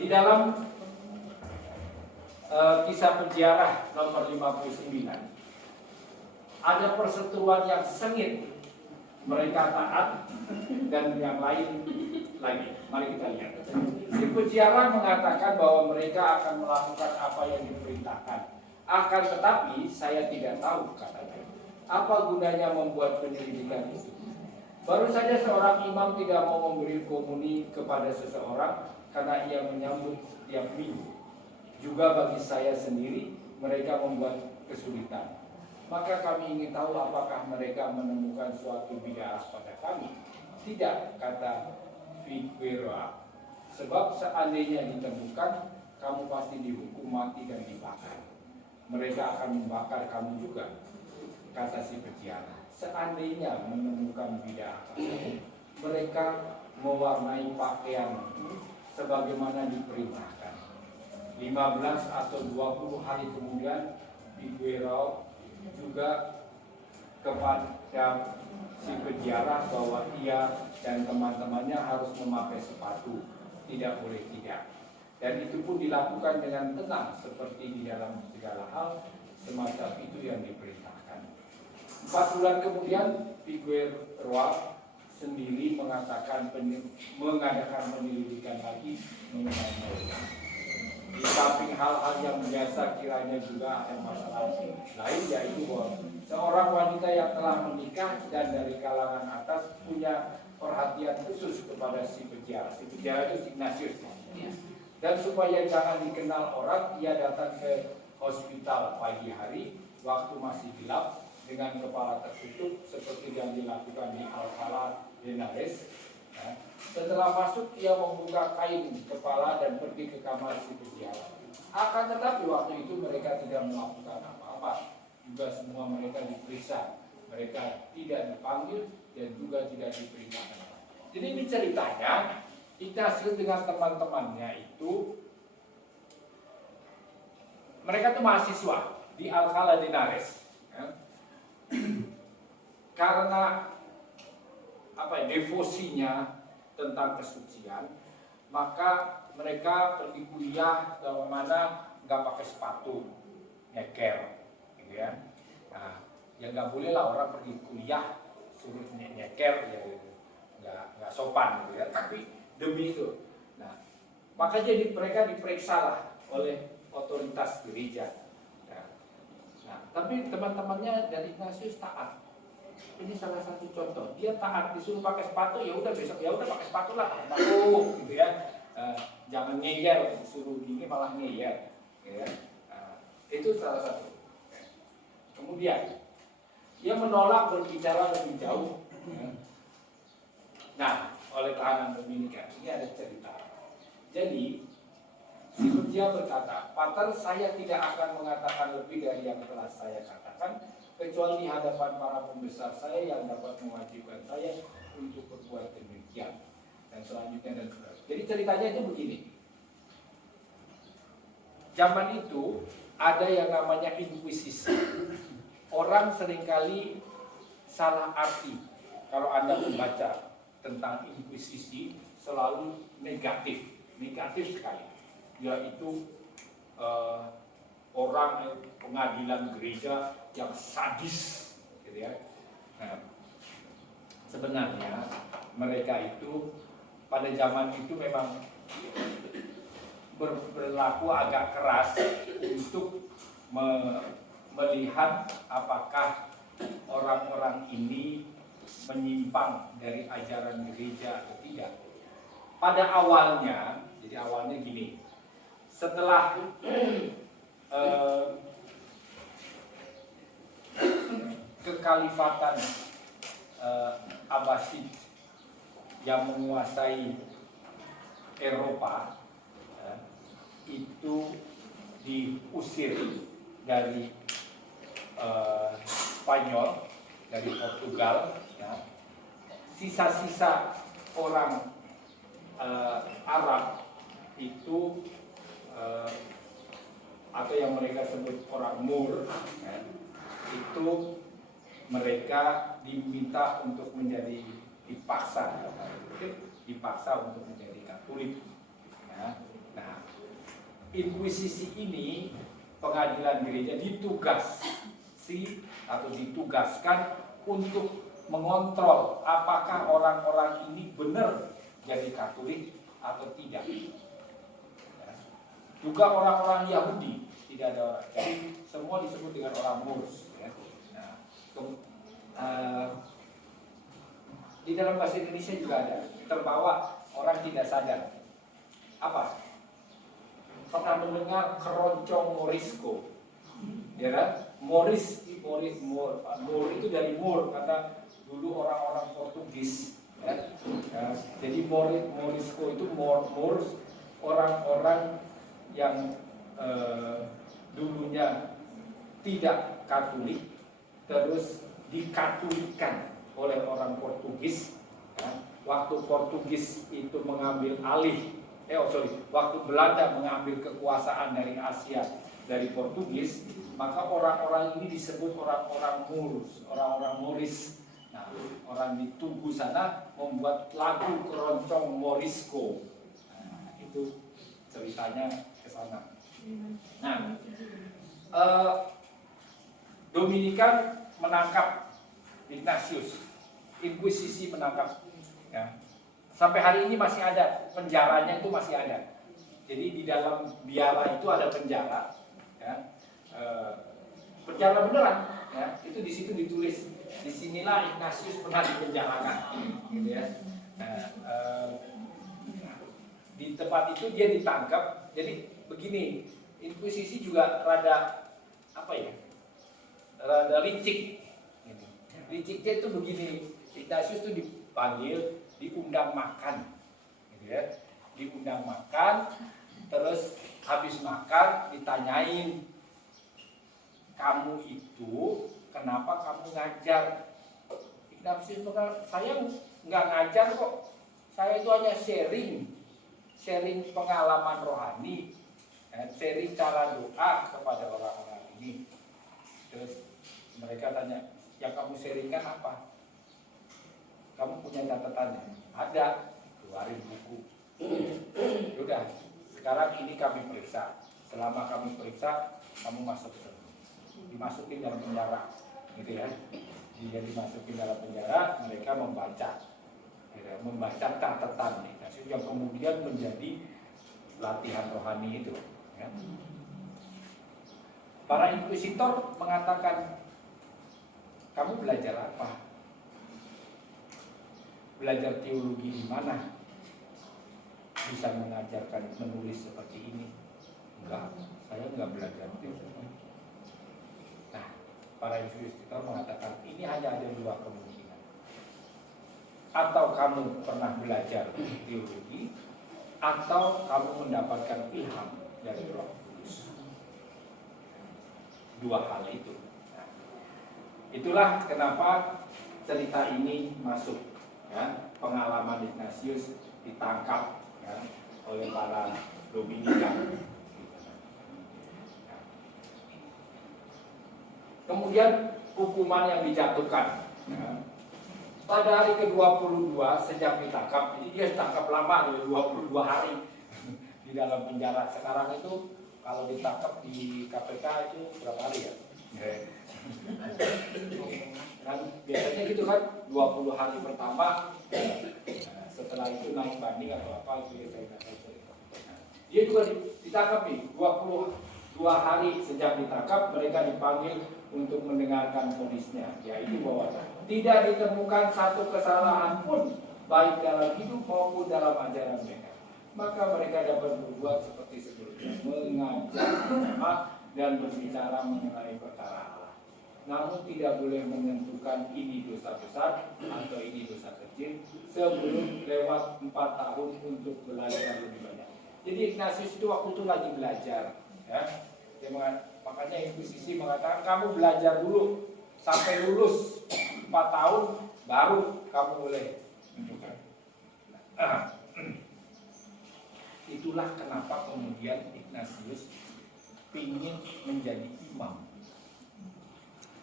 di dalam kisah penjara nomor 59 ada perseteruan yang sengit, mereka taat dan yang lain lagi. Mari kita lihat. Si peziarah mengatakan bahwa mereka akan melakukan apa yang diperintahkan. Akan tetapi saya tidak tahu, katanya. Apa gunanya membuat penyelidikan itu? Baru saja seorang imam tidak mau memberi komuni kepada seseorang karena ia menyambut setiap minggu. Juga bagi saya sendiri mereka membuat kesulitan. Maka kami ingin tahu apakah mereka menemukan suatu bid'ah pada kami. Tidak, kata Figueroa. Sebab seandainya ditemukan, kamu pasti dihukum mati dan dibakar. Mereka akan membakar kamu juga, kata si peziarah. Seandainya menemukan bid'ah padamu, mereka mewarnai pakaian sebagaimana diperintahkan. 15 atau 20 hari kemudian, Figueroa juga kepada si peziarah bahwa ia dan teman-temannya harus memakai sepatu, tidak boleh tidak. Dan itu pun dilakukan dengan tenang seperti di dalam segala hal, semacam itu yang diperintahkan. 4 bulan kemudian Figueroa sendiri mengadakan penyelidikan lagi mengenai mereka. Di samping hal-hal yang biasa kiranya juga ada masalah lain, yaitu bahwa seorang wanita yang telah menikah dan dari kalangan atas punya perhatian khusus kepada si peziarah. Si peziarah itu Ignatius. Dan supaya jangan dikenal orang, ia datang ke hospital pagi hari waktu masih gelap dengan kepala tertutup seperti yang dilakukan di Alcalá de Henares. Setelah masuk, ia membuka kain kepala dan pergi ke kamar si peziarah. Akan tetapi waktu itu mereka tidak melakukan apa-apa. Juga semua mereka diperiksa mereka tidak dipanggil dan juga tidak diperintahkan. Jadi ini ceritanya, Ignatius dengan teman-temannya itu, mereka tuh mahasiswa di Alcalá de Henares, ya. Karena devosinya tentang kesucian, maka mereka pergi kuliah ke mana nggak pakai sepatu, nyeker, gitu ya. Nah, ya nggak boleh lah orang pergi kuliah suruh nyeker, ya nggak sopan, gitu ya. Tapi demi itu, nah maka jadi mereka diperiksa lah oleh otoritas gereja. Nah, tapi teman-temannya dari Ignatius taat. Ini salah satu contoh. Dia taat, disuruh pakai sepatu, ya udah besok ya udah pakai sepatu lah, sepatu, gitu ya. Jangan ngeyel, disuruh gini malah ngeyel, gitu ya. Itu salah satu. Kemudian dia menolak berbicara lebih jauh. Ya. Nah, oleh tahanan Dominikan ini ada cerita. Jadi si Lucia berkata, "Pater, saya tidak akan mengatakan lebih dari yang telah saya katakan, kecuali di hadapan para pembesar saya yang dapat mewajibkan saya untuk berbuat demikian." Dan selanjutnya dan selanjutnya. Jadi ceritanya itu begini. Zaman itu ada yang namanya inkuisisi. Orang seringkali salah arti kalau Anda membaca tentang inkuisisi, selalu negatif sekali. Yaitu orang pengadilan gereja yang sadis, gitu ya. Nah, sebenarnya mereka itu pada zaman itu memang berlaku agak keras untuk melihat apakah orang-orang ini menyimpang dari ajaran gereja atau tidak. Pada awalnya, jadi awalnya gini, setelah kekhalifatan Abbasid yang menguasai Eropa, itu diusir dari Spanyol, dari Portugal, ya. Sisa-sisa orang Arab itu atau yang mereka sebut orang Moor, ya, itu mereka diminta untuk menjadi dipaksa untuk menjadi Katolik. Ya. Nah, inkuisisi ini, pengadilan gereja ditugaskan untuk mengontrol apakah orang-orang ini benar jadi Katolik atau tidak. Ya. Juga orang-orang Yahudi tidak ada orang. Jadi semua disebut dengan orang Moors. Ya. Nah, di dalam bahasa Indonesia juga ada terbawa orang tidak sadar. Apa? Pernah mendengar keroncong Morisco? Ya kan? Moor itu dari Moor karena dulu orang-orang Portugis. Ya. Ya, jadi Morisco itu Moors, orang-orang yang dulunya tidak Katolik terus dikatolikan oleh orang Portugis. Ya. Waktu Portugis itu mengambil alih, waktu Belanda mengambil kekuasaan dari Asia dari Portugis, maka orang-orang ini disebut orang-orang Moors, orang-orang Moris. Nah, orang di Tugu sana membuat lagu keroncong Morisco. Nah, itu ceritanya ke sana. Nah, Dominikan menangkap Ignatius, inkuisisi menangkap. Ya. Sampai hari ini masih ada, penjaranya itu masih ada. Jadi di dalam biara itu ada penjara, ya. Penjara beneran, ya. Itu di situ ditulis, disinilah Ignatius pernah dipenjarakan, gitu ya. Nah, di tempat itu dia ditangkap. Jadi begini, inkuisisi juga rada rada licik. Liciknya itu begini, Ignatius itu dipanggil, diundang makan, gitu ya. Diundang makan, terus habis makan ditanyain, kamu itu kenapa kamu ngajar? Ignatius berkata, saya nggak ngajar kok, saya itu hanya sharing pengalaman rohani, sharing cara doa kepada orang-orang ini. Terus mereka tanya, yang kamu sharingkan apa? Kamu punya catatannya? Ada, keluarin buku. Udah, sekarang ini kami periksa. Selama kami periksa, kamu masuk dimasukin dalam penjara, gitu ya. Dia dimasukin dalam penjara, mereka membaca catatan Ignatius yang kemudian menjadi latihan rohani itu. Ya. Para inkuisitor mengatakan, kamu belajar apa? Belajar teologi di mana? Bisa mengajarkan menulis seperti ini? Enggak, saya enggak belajar teologi. Nah, para inkuisitor mengatakan ini hanya ada dua kemungkinan. Atau kamu pernah belajar teologi, atau kamu mendapatkan ilham dari Roh Kudus. Dua hal itu. Nah, itulah kenapa cerita ini masuk. Ya, pengalaman Ignatius ditangkap ya, oleh para Dominikan. Kemudian hukuman yang dijatuhkan ya. Pada hari ke-22 sejak ditangkap, jadi dia ditangkap lama, 22 hari di dalam penjara. Sekarang itu kalau ditangkap di KPK itu berapa hari ya? Kan biasanya gitu kan, 20 hari pertama, setelah itu naik banding atau apa itu ya saya nggak tahu. Dia juga ditangkap nih, 22 hari sejak ditangkap mereka dipanggil untuk mendengarkan vonisnya, yaitu bahwa tidak ditemukan satu kesalahan pun baik dalam hidup maupun dalam ajaran mereka. Maka mereka dapat berbuat seperti sebelumnya, mengajar dan berbicara mengenai perkara Allah. Namun tidak boleh menentukan ini dosa besar atau ini dosa kecil sebelum lewat 4 tahun untuk belajar lebih banyak. Jadi Ignatius itu waktu itu lagi belajar, ya. Makanya Inkuisisi mengatakan kamu belajar dulu sampai lulus 4 tahun baru kamu boleh menunjukkan. Itulah kenapa kemudian Ignatius ingin menjadi imam.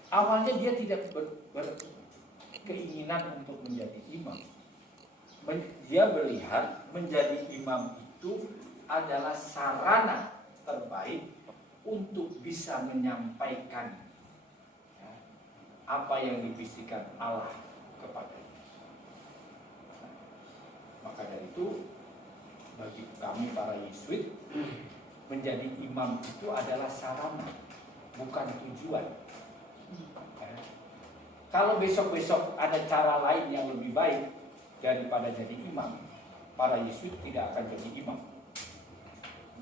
Awalnya dia tidak berkeinginan untuk menjadi imam. Dia melihat menjadi imam itu adalah sarana terbaik untuk bisa menyampaikan ya, apa yang dibisikkan Allah kepadanya. Maka dari itu bagi kami para Yesuit, menjadi imam itu adalah sarana, bukan tujuan. Ya. Kalau besok-besok ada cara lain yang lebih baik daripada jadi imam, para Yesuit tidak akan jadi imam.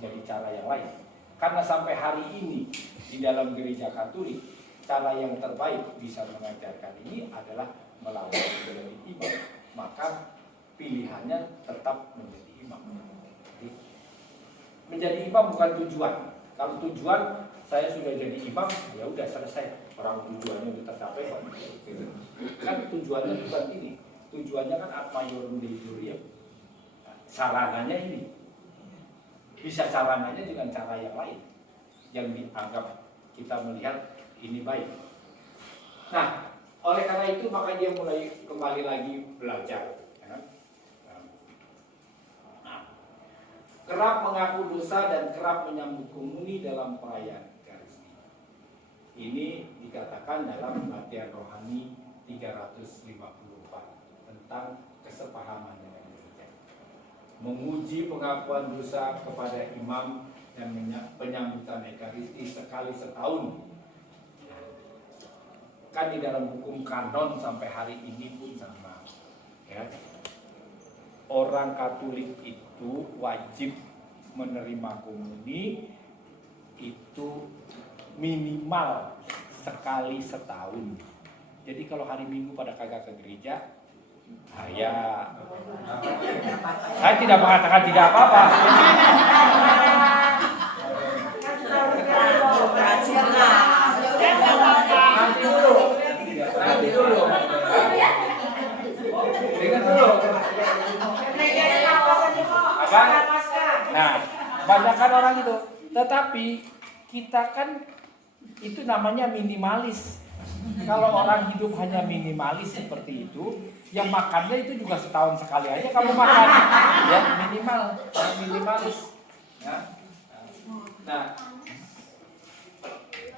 Jadi cara yang lain. Karena sampai hari ini di dalam gereja Katolik, cara yang terbaik bisa mengajarkan ini adalah melalui menjadi imam. Maka pilihannya tetap menjadi imam. Jadi, menjadi imam bukan tujuan. Kalau tujuan saya sudah jadi imam, ya udah selesai. Orang tujuannya sudah tercapai kok. Kan tujuannya bukan ini. Tujuannya kan ad maiorem Dei Gloria. Sarananya ini. Bisa sarananya dengan cara yang lain yang dianggap kita melihat ini baik. Nah, oleh karena itu maka dia mulai kembali lagi belajar. Kerap mengaku dosa dan kerap menyambut komuni dalam perayaan Ekaristi. Ini dikatakan dalam latihan rohani 354 tentang kesepahaman dengan gereja. Menguji pengakuan dosa kepada imam dan penyambutan Ekaristi sekali setahun. Kan di dalam hukum kanon sampai hari ini pun sama. Ya. Orang Katolik itu wajib menerima komuni itu minimal sekali setahun. Jadi kalau hari Minggu pada kagak ke gereja, saya tidak mengatakan tidak apa-apa. Nanti dulu. Nah, kebanyakan orang itu. Tetapi kita kan itu namanya minimalis. Kalau orang hidup hanya minimalis seperti itu, yang makannya itu juga setahun sekali aja kamu makan, ya minimalis. Ya. Nah,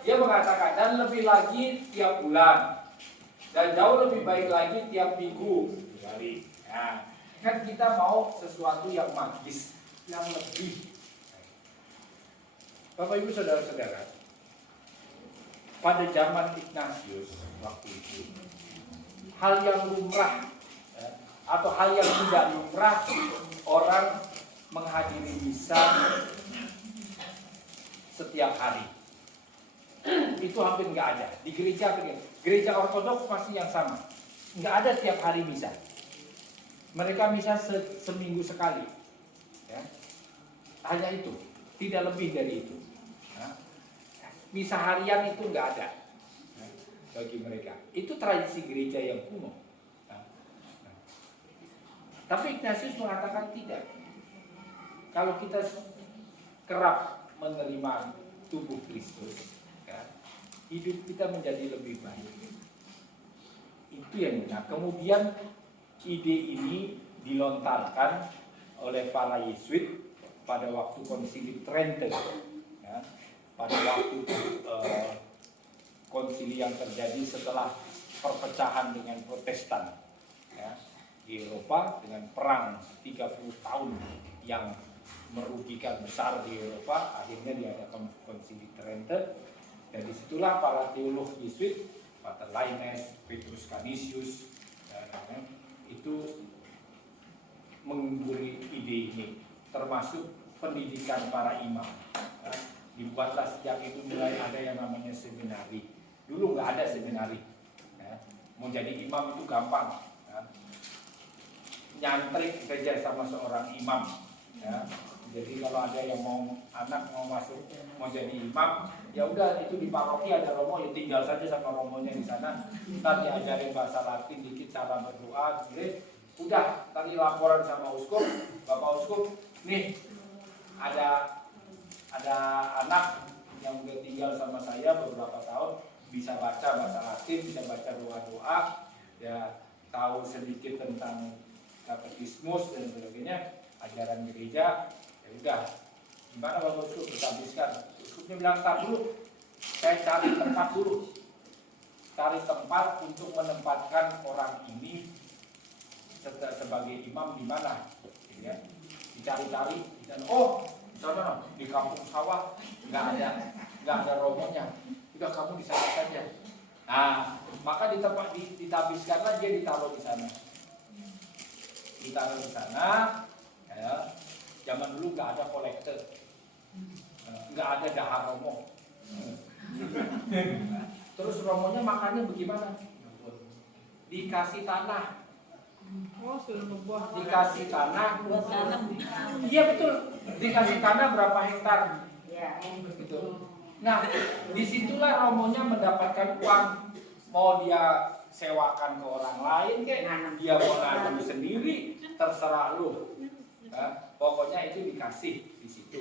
dia mengatakan dan lebih lagi tiap bulan dan jauh lebih baik lagi tiap minggu. Nah, kan kita mau sesuatu yang magis, yang lebih. Bapak Ibu saudara-saudara, pada zaman Ignatius waktu itu, hal yang lumrah atau hal yang tidak lumrah orang menghadiri misa setiap hari. Itu hampir nggak ada. Di gereja ortodoks masih yang sama, nggak ada tiap hari misa. Mereka misa seminggu sekali, ya. Hanya itu, tidak lebih dari itu. Misa harian itu nggak ada bagi mereka. Itu tradisi gereja yang kuno. Tapi Ignatius mengatakan tidak. Kalau kita kerap menerima tubuh Kristus, ya, hidup kita menjadi lebih baik. Itu yang benar. Kemudian ide ini dilontarkan oleh para Yesuit pada waktu Konsili Trento. Ya. Pada waktu konsili yang terjadi setelah perpecahan dengan Protestan, ya, di Eropa dengan perang 30 tahun yang merugikan besar di Eropa, akhirnya diadakan Konsili Trento. Dan disitulah para teolog Yesuit, Pater Lainez, Petrus Canisius, itu memberi ide ini, termasuk pendidikan para imam. Dibuatlah sejak itu mulai ada yang namanya seminari. Dulu nggak ada seminari. Ya. Mau jadi imam itu gampang. Ya. Nyantri kerja sama seorang imam. Ya. Jadi kalau ada yang anak mau masuk, mau jadi imam, ya udah itu di paroki ada romo, ya tinggal saja sama romonya di sana. Ntar diajarin bahasa Latin dikit, cara berdoa, gitu. Udah, tadi laporan sama uskup, Bapak uskup, nih ada anak yang udah tinggal sama saya beberapa tahun, bisa baca bahasa Latin, bisa baca doa-doa, ya tahu sedikit tentang katekismus dan sebagainya, ajaran gereja. Ya udah, gimana Bapak Uskup kita habiskan? Uskupnya bilang, tar dulu, saya cari tempat dulu, cari tempat untuk menempatkan orang ini sebagai imam di mana, ya. Dicari-cari dan sana di kampung sawah nggak ada romonya, udah kamu di sana saja. Nah, maka ditabiskanlah dia ditaruh di sana, ya. Zaman dulu nggak ada kolektor, nggak ada dahar romo. Terus romonya makannya bagaimana? Dikasih tanah. Dikasih tanah. Iya betul. Dikasih tanah berapa hektar? Gitu. Nah, disitulah romonya mendapatkan uang. Mau dia sewakan ke orang lain, kayak dia mau nanam sendiri, terserah lu. Nah, pokoknya itu dikasih di situ.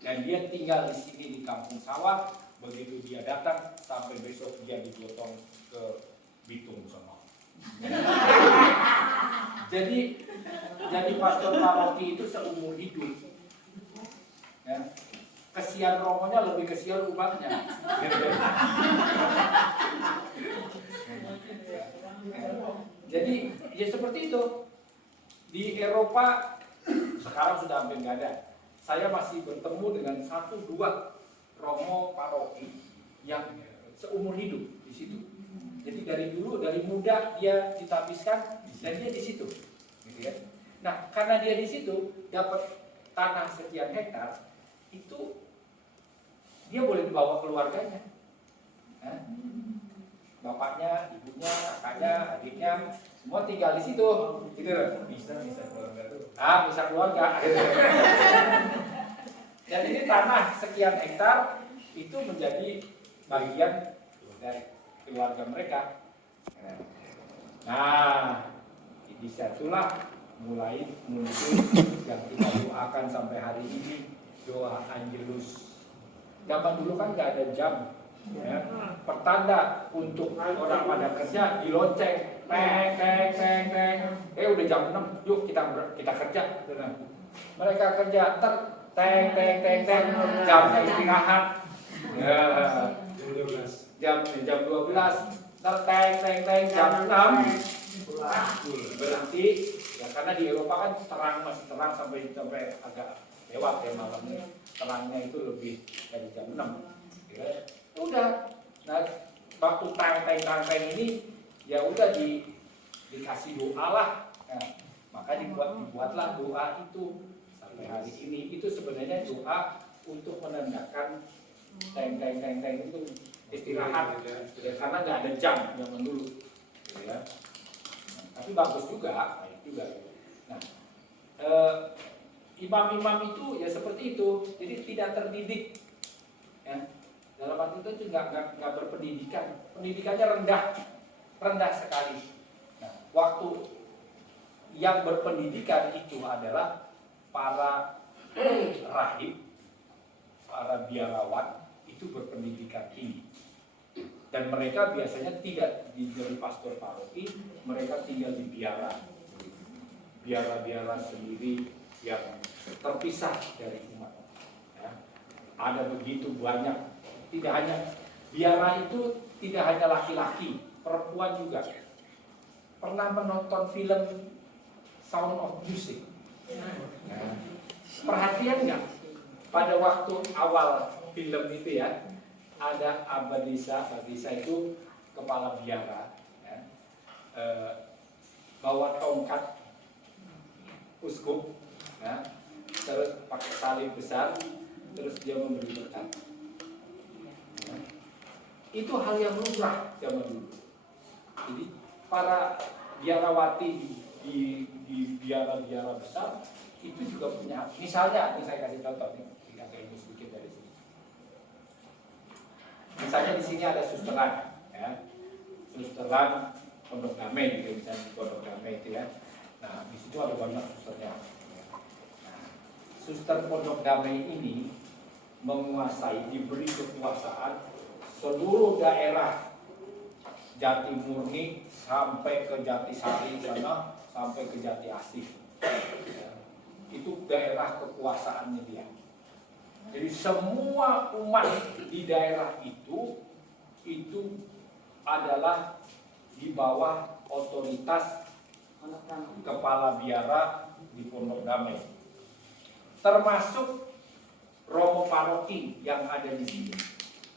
Dan dia tinggal di sini di kampung sawah. Begitu dia datang, sampai besok dia digotong ke Bitung sono. Jadi pastor paroki itu seumur hidup. Ya. Kesian romonya lebih kesian umatnya. Jadi ya seperti itu. Di Eropa sekarang sudah hampir nggak ada. Saya masih bertemu dengan 1-2 romo paroki yang seumur hidup di situ. Jadi dari muda dia ditabiskan dan dia di situ, gitu ya. Nah, karena dia di situ dapat tanah sekian hektar, itu dia boleh dibawa keluarganya, bapaknya, ibunya, kakaknya, adiknya, semua tinggal di situ, gitu. Bisa keluarga tuh. Bisa keluarga. Jadi ini tanah sekian hektar itu menjadi bagian dari keluarga mereka. Nah, disitulah mulai muncul yang kita doakan sampai hari ini, doa Angelus. Zaman dulu kan nggak ada jam, ya. Pertanda untuk orang pada kerja di lonceng, teng teng teng teng. Udah jam 6, yuk kita kerja. Mereka kerja, teng teng teng teng, jamnya istirahat. Ya. Jam 12, teng teng teng, jam 6 berhenti. Ya, karena di Eropa kan masih terang sampai agak lewat ya malamnya. Terangnya itu lebih dari jam 6. Ya. Udah. Nah, waktu tang ini ya udah dikasih doa lah. Nah, maka dibuatlah doa itu sampai hari ini. Itu sebenarnya doa untuk menandakan teng itu istirahat. Ya, karena nggak ada jam zaman dulu. Ya. Nah, tapi bagus juga, baik juga. Nah, imam-imam itu ya seperti itu, jadi tidak terdidik. Ya. Dalam arti itu nggak berpendidikan, pendidikannya rendah sekali. Nah, waktu yang berpendidikan itu adalah para rahib, para biarawan itu berpendidikan tinggi. Dan mereka biasanya tidak jadi pastor paroki, mereka tinggal di biara sendiri yang terpisah dari umat. Ya. Ada begitu banyak. Tidak hanya biara itu tidak hanya laki-laki, perempuan juga. Pernah menonton film Sound of Music? Nah, perhatian nggak? Pada waktu awal film itu ya, ada Abadisa itu kepala biara, ya, bawa tongkat uskup, ya, terus pakai salib besar, terus dia memberi berkat. Itu hal yang lumrah zaman dulu. Jadi para biarawati di biara besar itu juga punya. Misalnya, ini saya kasih contoh nih, kita ini sedikit dari sini. Misalnya di sini ada susteran, ya, susteran Pondok Damai, gitu, misalnya di Pondok Damai itu ya. Nah, di situ ada banyak susternya. Nah, suster Pondok Damai ini menguasai, diberi kekuasaan seluruh daerah Jati Murni sampai ke Jati Sari sana, sampai ke Jati Asih. Ya, itu daerah kekuasaannya dia. Jadi semua umat di daerah itu adalah di bawah otoritas kepala biara di Pondok Damai. Termasuk romo paroki yang ada di sini.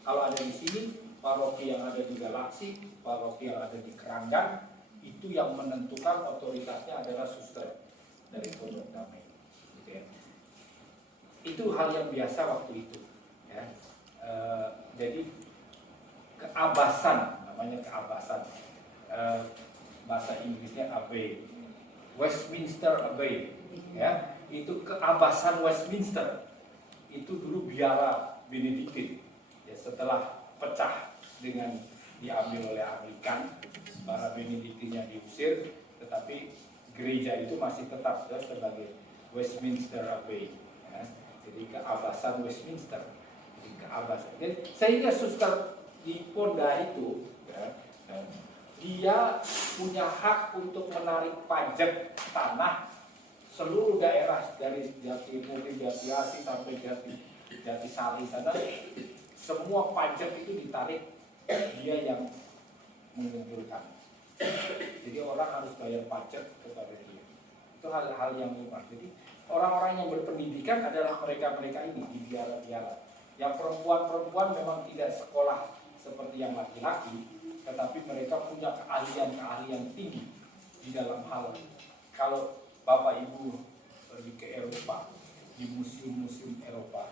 Kalau ada di sini, paroki yang ada di Galaksi, paroki yang ada di Keranggan, itu yang menentukan otoritasnya adalah suster dari Pondok Damai. Gitu ya. Itu hal yang biasa waktu itu. Ya. Jadi keabasan, namanya keabasan. Bahasa Inggrisnya Abbey, Westminster Abbey. Ya. Itu keabasan Westminster. Itu dulu biara Benediktin. Ya, setelah pecah dengan diambil oleh Anglikan, para Benediktinnya diusir, tetapi gereja itu masih tetap ya, sebagai Westminster Abbey. Ya. Jadi keabasan Westminster. Jadi keabasan. Jadi, sehingga suster di Ponda itu, ya, dia punya hak untuk menarik pajak tanah seluruh daerah dari Jati Murni, Jati Asih sampai Jati Sari sana. Semua pajak itu ditarik, dia yang mengumpulkan. Jadi orang harus bayar pajak kepada dia. Itu hal-hal yang lumrah. Jadi orang-orang yang berpendidikan adalah mereka-mereka ini di biara-biara. Yang perempuan-perempuan memang tidak sekolah seperti yang laki-laki, tetapi mereka punya keahlian-keahlian tinggi di dalam hal. Kalau Bapak Ibu pergi ke Eropa, di museum-museum Eropa,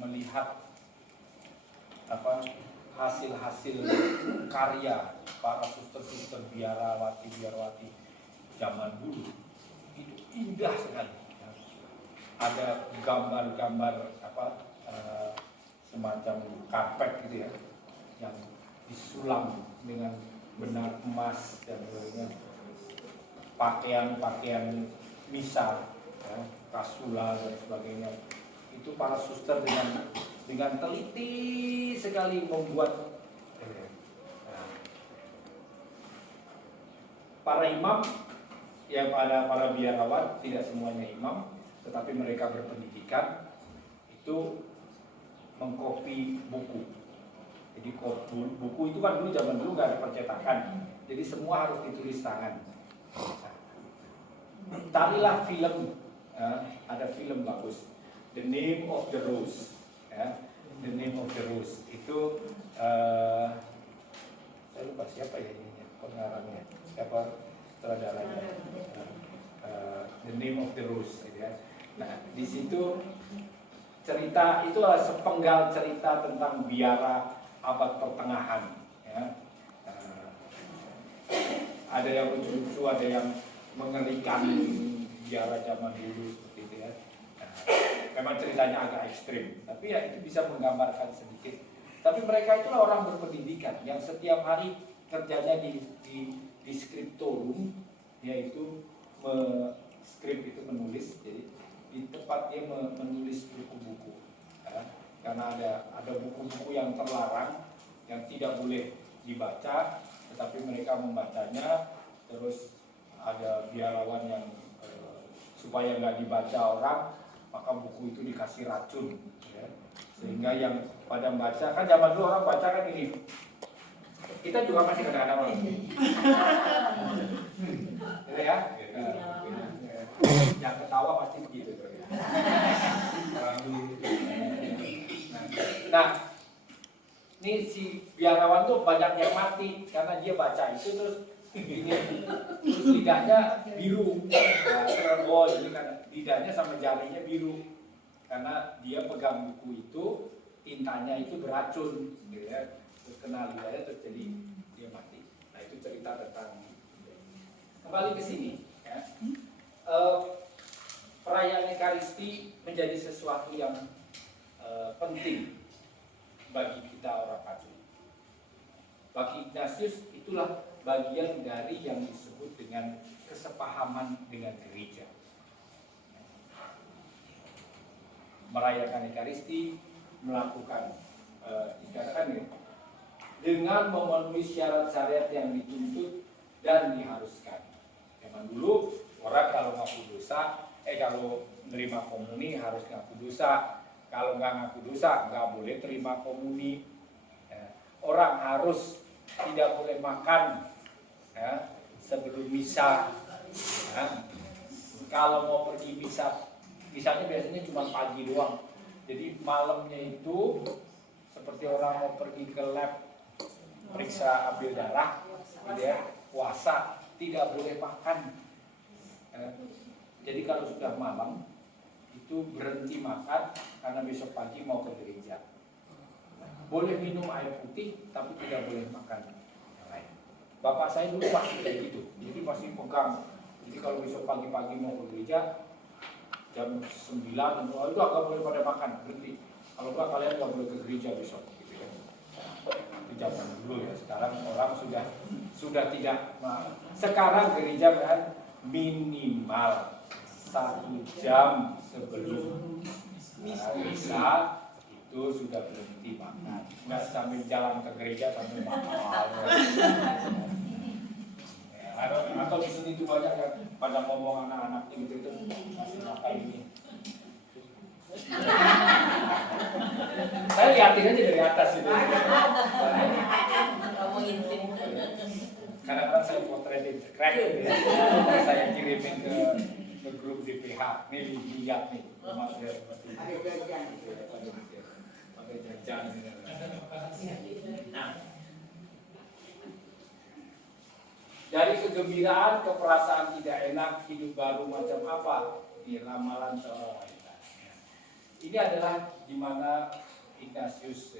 melihat hasil-hasil karya para suster-suster biarawati zaman dulu itu indah sekali. Ada gambar-gambar semacam karpet gitu ya, yang disulam dengan benar emas dan lainnya, pakaian misa, ya, kasula dan sebagainya. Itu para suster dengan teliti sekali membuat. Nah, para imam, ya para biarawan tidak semuanya imam, tetapi mereka berpendidikan itu mengkopi buku. Jadi buku itu kan dulu zaman dulu nggak ada percetakan, jadi semua harus ditulis tangan. Carilah film, ada film bagus, The Name of the Rose, ya. The Name of the Rose itu saya lupa siapa ya ininya pengarangnya, siapa sutradaranya, The Name of the Rose, gitu ya. Nah di situ cerita itu adalah sepenggal cerita tentang biara abad pertengahan, ya. Ada yang lucu-lucu, ada yang mengerikan biara zaman dulu seperti itu ya. Memang ceritanya agak ekstrim, tapi ya itu bisa menggambarkan sedikit. Tapi mereka itulah orang berpendidikan yang setiap hari kerjanya di skriptorum, yaitu skrip itu menulis, jadi di tempat dia menulis buku-buku, ya. Karena ada buku-buku yang terlarang, yang tidak boleh dibaca, tetapi mereka membacanya. Terus ada biarawan yang supaya nggak dibaca orang, maka buku itu dikasih racun, ya. Sehingga yang pada membaca, kan zaman dulu orang baca kan ini, kita juga masih kadang-kadang orang gitu ya, yang ketawa pasti begitu. Nah, ini si biarawan tuh banyak yang mati karena dia baca itu terus lidahnya biru. Nah, oh ini kan lidahnya sama jarinya biru karena dia pegang buku itu, tintanya itu beracun, gitu ya. Terus kena lidahnya terus jadi dia mati. Nah itu cerita tentang. Kembali ke sini, ya. Perayaan Ekaristi menjadi sesuatu yang penting bagi kita orang Katolik. Bagi Ignatius itulah bagian dari yang disebut dengan kesepahaman dengan gereja. Merayakan Ekaristi, melakukan dikatakan ya, dengan memenuhi syarat-syarat yang dituntut dan diharuskan. Zaman dulu orang kalau ngaku dosa, kalau menerima komuni harus ngaku dosa. Kalau nggak ngaku dosa, nggak boleh terima komuni. Ya. Orang harus tidak boleh makan, ya, sebelum misa. Ya. Kalau mau pergi misa, misanya biasanya cuma pagi doang. Jadi malamnya itu seperti orang mau pergi ke lab periksa ambil darah, gitu ya, puasa, tidak boleh makan. Ya. Jadi kalau sudah malam itu berhenti makan karena besok pagi mau ke gereja. Boleh minum air putih tapi tidak boleh makan yang lain. Bapak saya dulu pasti kayak gitu. Jadi pasti pegang. Jadi kalau besok pagi-pagi mau ke gereja jam 9 itu agak boleh pada makan, berhenti. Kalau enggak kalian nggak boleh ke gereja besok, gitu ya. Itu zaman dulu ya. Sekarang orang sudah tidak. Sekarang gereja kan minimal 1 jam sebelum misa itu sudah berhenti makan. Nggak sambil jalan ke gereja sambil makan. Atau di sini tuh banyak yang pada ngomong anak-anak gitu masih makan ini. Saya lihatin aja dari atas itu. Kadang-kadang saya potretin cekrek gitu ya. Saya kirimin ke grup DPH. Nih lihat nih, rumah saya seperti ini. Pakai jajan. Nah, dari kegembiraan ke perasaan tidak enak, hidup baru macam apa? Ini ramalan seorang wanita. Ini adalah di mana Ignatius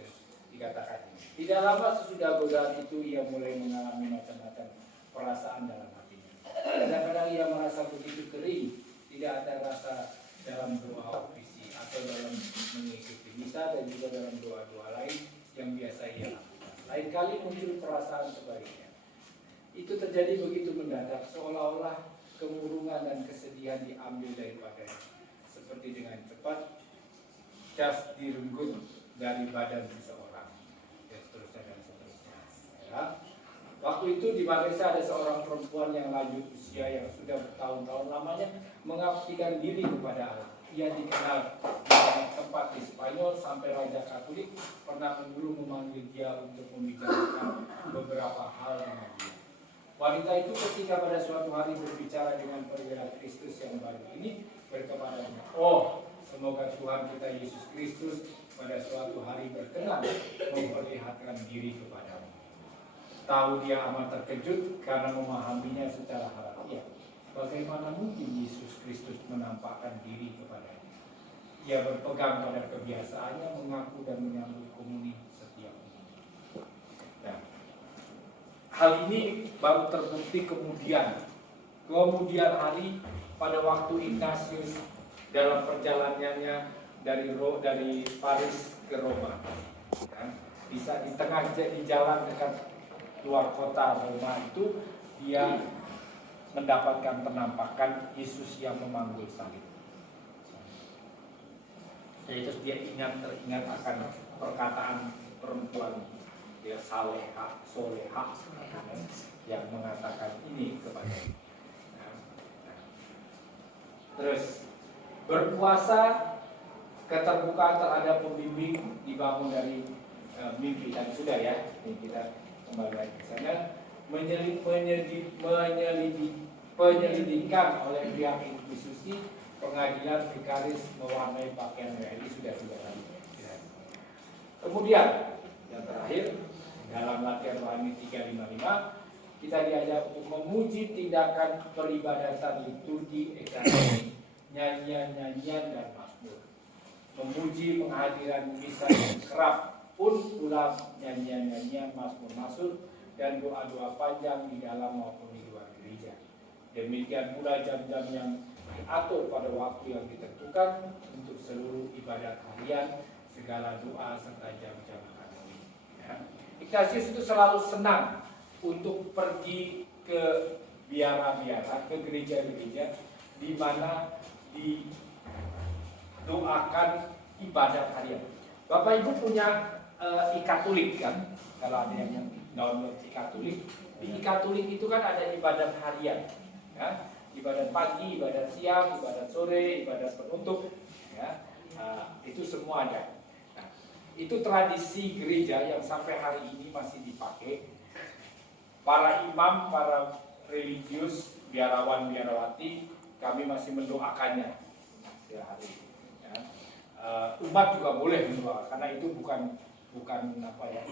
dikatakan ini. Tidak lama sesudah godaan itu ia mulai mengalami macam-macam perasaan dalam hatinya. Kadang-kadang ia merasa begitu kering, tidak ada rasa dalam doa ofisi atau dalam mengikuti misa dan juga dalam doa-doa lain yang biasa ia lakukan. Lain kali muncul perasaan sebaliknya. Itu terjadi begitu mendadak, seolah-olah kemurungan dan kesedihan diambil daripadanya, seperti dengan cepat cas direnggut dari badan seseorang, dan seterusnya dan seterusnya. Ya. Waktu itu di Malaysia ada seorang perempuan yang lanjut usia yang sudah bertahun-tahun lamanya mengabdikan diri kepada Allah. Ia dikenal di banyak tempat di Spanyol sampai Raja Katolik pernah menyuruh memanggil dia untuk membicarakan beberapa hal dengan dia. Wanita itu ketika pada suatu hari berbicara dengan perwira Kristus yang baru ini berkepadanya, "Oh, semoga Tuhan kita Yesus Kristus pada suatu hari berkenan memperlihatkan diri kepadamu." Tahu dia amat terkejut karena memahaminya secara harfiah. Bagaimana mungkin Yesus Kristus menampakkan diri kepadanya? Ia berpegang pada kebiasaannya mengaku dan menyambut komuni setiap minggu. Nah, hal ini baru terbukti kemudian hari pada waktu Ignatius dalam perjalanannya dari Paris ke Roma. Kan? Bisa di tengah di jalan dekat luar kota Roma itu dia mendapatkan penampakan Yesus yang memanggul salib. Jadi terus dia teringat akan perkataan perempuan dia soleha yang mengatakan ini kepada. Terus berpuasa, keterbukaan terhadap pembimbing dibangun dari mimpi dan sudah ya. Ini kita kembali lagi ke sana. Penyelidikan oleh pihak institusi pengadilan vikaris mewarnai pakaian merah ini sudah tadi. Kemudian yang terakhir dalam latihan rohani 355 kita diajak untuk memuji tindakan peribadatan liturgi ekaristi, nyanyian-nyanyian dan mazmur. Memuji penghadiran misa yang kerap pun pula nyanyian-nyanyian, mazmur-mazmur dan doa-doa panjang di dalam maupun di luar gereja. Demikian pula jam-jam yang diatur pada waktu yang ditentukan untuk seluruh ibadat harian, segala doa serta jam-jam kanonik. Ya. Ignatius itu selalu senang untuk pergi ke biara-biara, ke gereja-gereja di mana didoakan ibadat harian. Bapak Ibu punya e-Katolik kan? Kalau ada yang download e-Katolik, di e-Katolik itu kan ada ibadat harian, ya? Ibadat pagi, ibadat siang, ibadat sore, ibadat penutup, ya? Itu semua ada. Nah, itu tradisi gereja yang sampai hari ini masih dipakai. Para imam, para religius, biarawan, biarawati, kami masih mendoakannya setiap hari. Ya. Umat juga boleh mendoakan, karena itu bukan apa ya,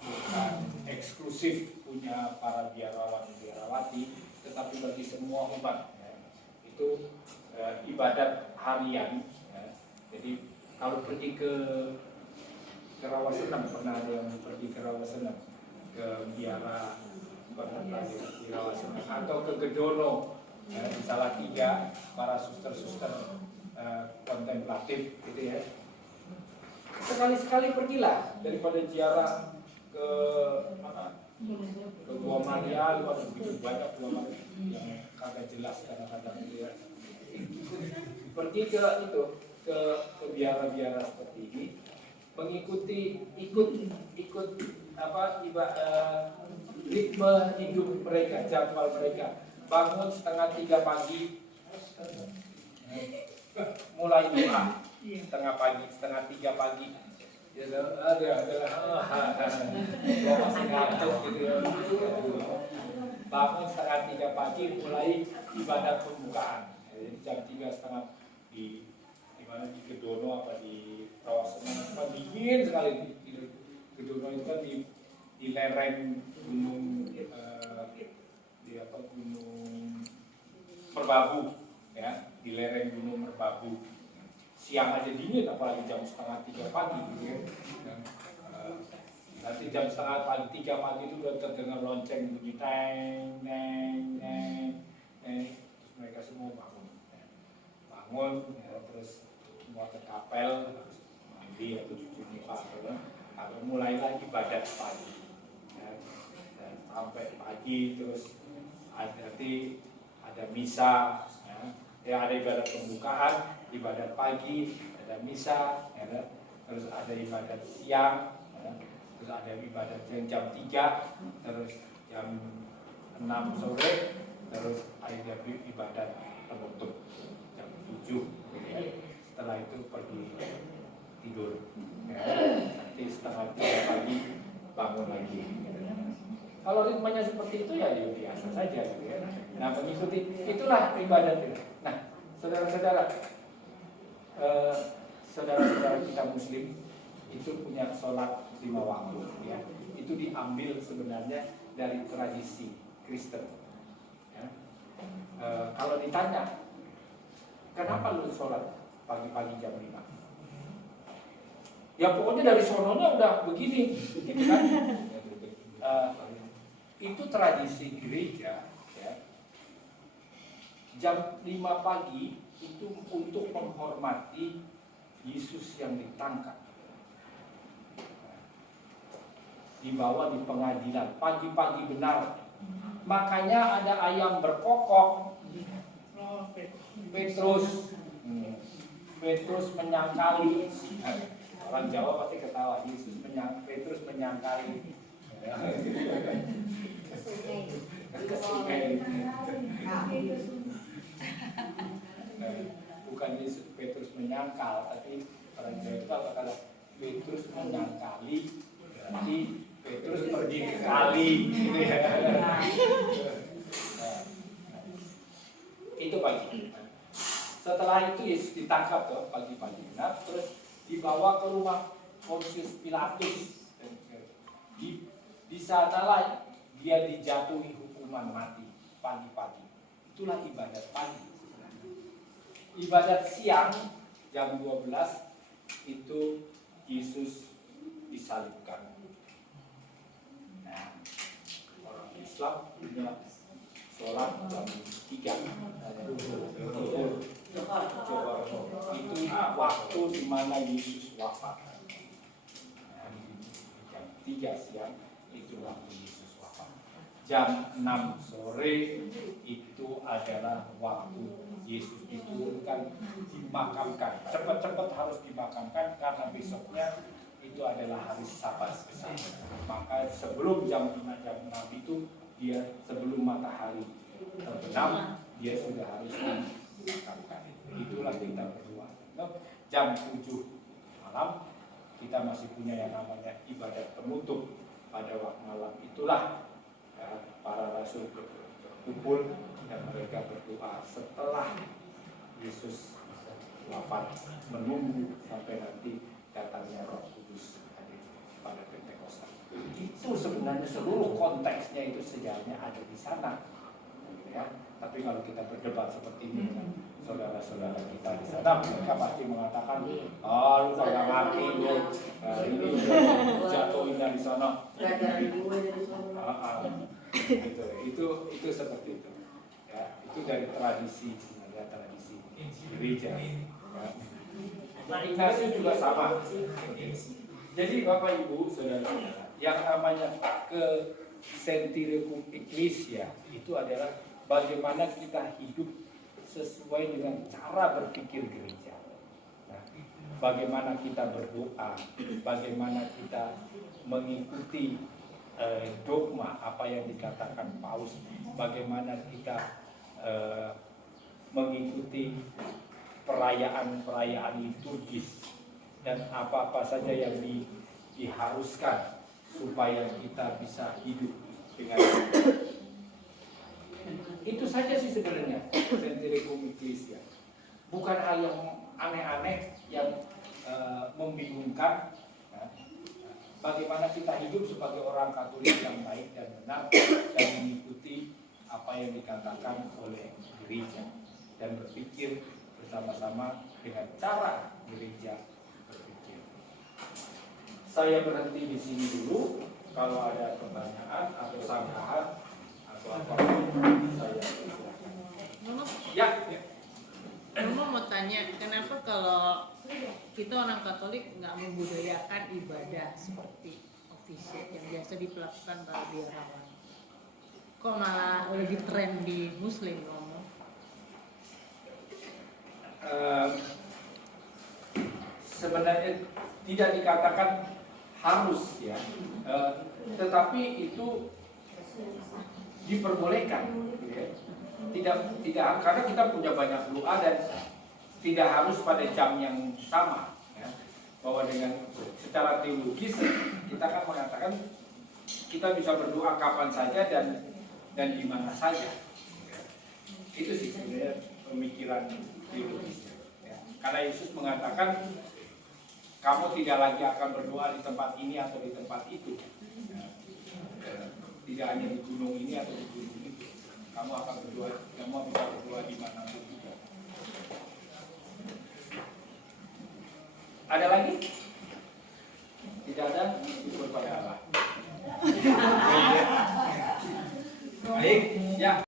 bukan eksklusif punya para biarawan, biarawati, tetapi bagi semua umat. Ya. Itu ibadat harian. Ya. Jadi kalau pergi ke Rawasenam, pernah ada yang pergi ke Rawasenam, ke biara di Rawasenam, atau ke Gedono, ya, di Salatiga, para suster-suster kontemplatif gitu ya. Sekali-sekali pergilah daripada ziarah ke mana? Ke Gua Maria, begitu banyak Gua Maria yang kagak jelas kadang-kadang gitu ya. Pergi ke itu, ke biara-biara seperti ini, mengikuti ikut apa ritme hidup mereka, jadwal mereka. Bangun 2:30 pagi, mulai doa 2:30 pagi. Gua masih ngantuk gitu ya. Bangun 2:30 pagi, mulai ibadat pembukaan. Jadi jam 3:30 di mana, di Gedono apa di Rawasenam, kan dingin sekali. Di Gedono itu kan di lereng gunung Gunung Merbabu, ya, di lereng Gunung Merbabu. Siang aja dingin, apalagi jam 2:30 pagi gitu ya. Nanti jam 2:30 pagi itu udah terdengar lonceng bunyi teng neng neng neng, terus mereka semua bangun ya, terus semua ke kapel, mandi atau cuci muka, atau mulailah ibadat pagi. Ya. Dan sampai pagi terus nanti ada misa, ada ibadat pembukaan, ibadat pagi, ada misa, terus ada ibadat siang, terus ada ibadat yang jam 3, terus jam 6 sore, terus ada ibadat penutup jam 7. Setelah itu pergi tidur. Nanti setengah 3 pagi bangun lagi. Kalau ritmenya seperti itu ya biasa saja. Nah, mengikuti itulah ibadat. Nah, saudara-saudara, saudara-saudara kita Muslim itu punya sholat 5 waktu. Ya. Itu diambil sebenarnya dari tradisi Kristen. Ya. Kalau ditanya, kenapa lu sholat pagi-pagi jam 5? Ya pokoknya dari sononya udah begini, gitu kan? Itu tradisi gereja, ya. Jam 5 pagi itu untuk menghormati Yesus yang ditangkap, dibawa di pengadilan pagi-pagi benar. Makanya ada ayam berkokok. Petrus menyangkali. Orang Jawa pasti ketawa. Petrus menyangkali. Bukan Yesus Petrus menyangkal, tapi orang Jawa itu kalau kata Petrus menyangkali, berarti Petrus pergi ke kali, gitu ya. Itu pagi. Setelah itu Yesus ditangkap tuh pagi-pagi, terus dibawa ke rumah Pontius Pilatus. Di sanalah dia dijatuhi hukuman mati pagi-pagi. Itulah ibadat pagi. Ibadat siang jam 12 itu Yesus disalibkan. Nah, orang Islam punya sholat jam 3 Johor. Itu waktu di mana Yesus wafat. Nah, jam 3 siang itu waktu Yesus wafat. Jam 6 sore itu adalah waktu Yesus diturunkan, dimakamkan. Cepat-cepat harus dimakamkan karena besoknya itu adalah hari Sabat besar. Maka sebelum jam 5 jam 6 itu dia sebelum matahari terbenam dia sudah harus dimakamkan. Itulah kita berdoa. Jam 7 malam kita masih punya yang namanya ibadat penutup pada waktu malam. Itulah para rasul berkumpul dan mereka berdoa setelah Yesus wafat, menunggu sampai nanti datangnya Roh Kudus pada Pentakosta. Itu sebenarnya seluruh konteksnya itu sejarahnya ada di sana. Ya. Tapi kalau kita berdebat seperti ini dengan saudara-saudara kita di sana, mereka pasti mengatakan, lu kagak ngerti lu, ini jatuhinnya di sana. Itu seperti itu. Ya, itu dari tradisi, tradisi gereja. Ya. Nah, Ignatius juga sama. Jadi Bapak Ibu, saudara-saudara, yang namanya ke Sentiricum Ecclesia itu adalah bagaimana kita hidup sesuai dengan cara berpikir gereja. Nah, bagaimana kita berdoa, bagaimana kita mengikuti dogma apa yang dikatakan Paus, bagaimana kita mengikuti perayaan-perayaan liturgis dan apa-apa saja yang diharuskan supaya kita bisa hidup dengan itu saja sih sebenarnya Sentiricum Ecclesia. Bukan hal yang aneh-aneh yang membingungkan. Bagaimana kita hidup sebagai orang Katolik yang baik dan benar dan mengikuti apa yang dikatakan oleh gereja dan berpikir bersama-sama dengan cara gereja berpikir. Saya berhenti di sini dulu. Kalau ada pertanyaan atau sanggahan atau apapun saya silakan. Ya. Mama mau tanya, kenapa kalau kita orang Katolik nggak membudayakan ibadah seperti officiate yang biasa dilakukan para biarawan? Kok malah lagi tren di Muslim, Mama? sebenarnya tidak dikatakan harus ya, tetapi itu diperbolehkan, gitu ya. Tidak karena kita punya banyak doa dan tidak harus pada jam yang sama, ya. Bahwa dengan secara teologis kita kan mengatakan kita bisa berdoa kapan saja dan di mana saja. Ya. Itu sih sebenarnya pemikiran teologisnya. Ya. Karena Yesus mengatakan kamu tidak lagi akan berdoa di tempat ini atau di tempat itu. Ya. Tidak hanya di gunung ini atau di gunung itu. Kamu akan berdoa, kamu bisa berdoa di manapun juga. Ada lagi? Tidak ada? Syukur pada Allah. Baik, ya.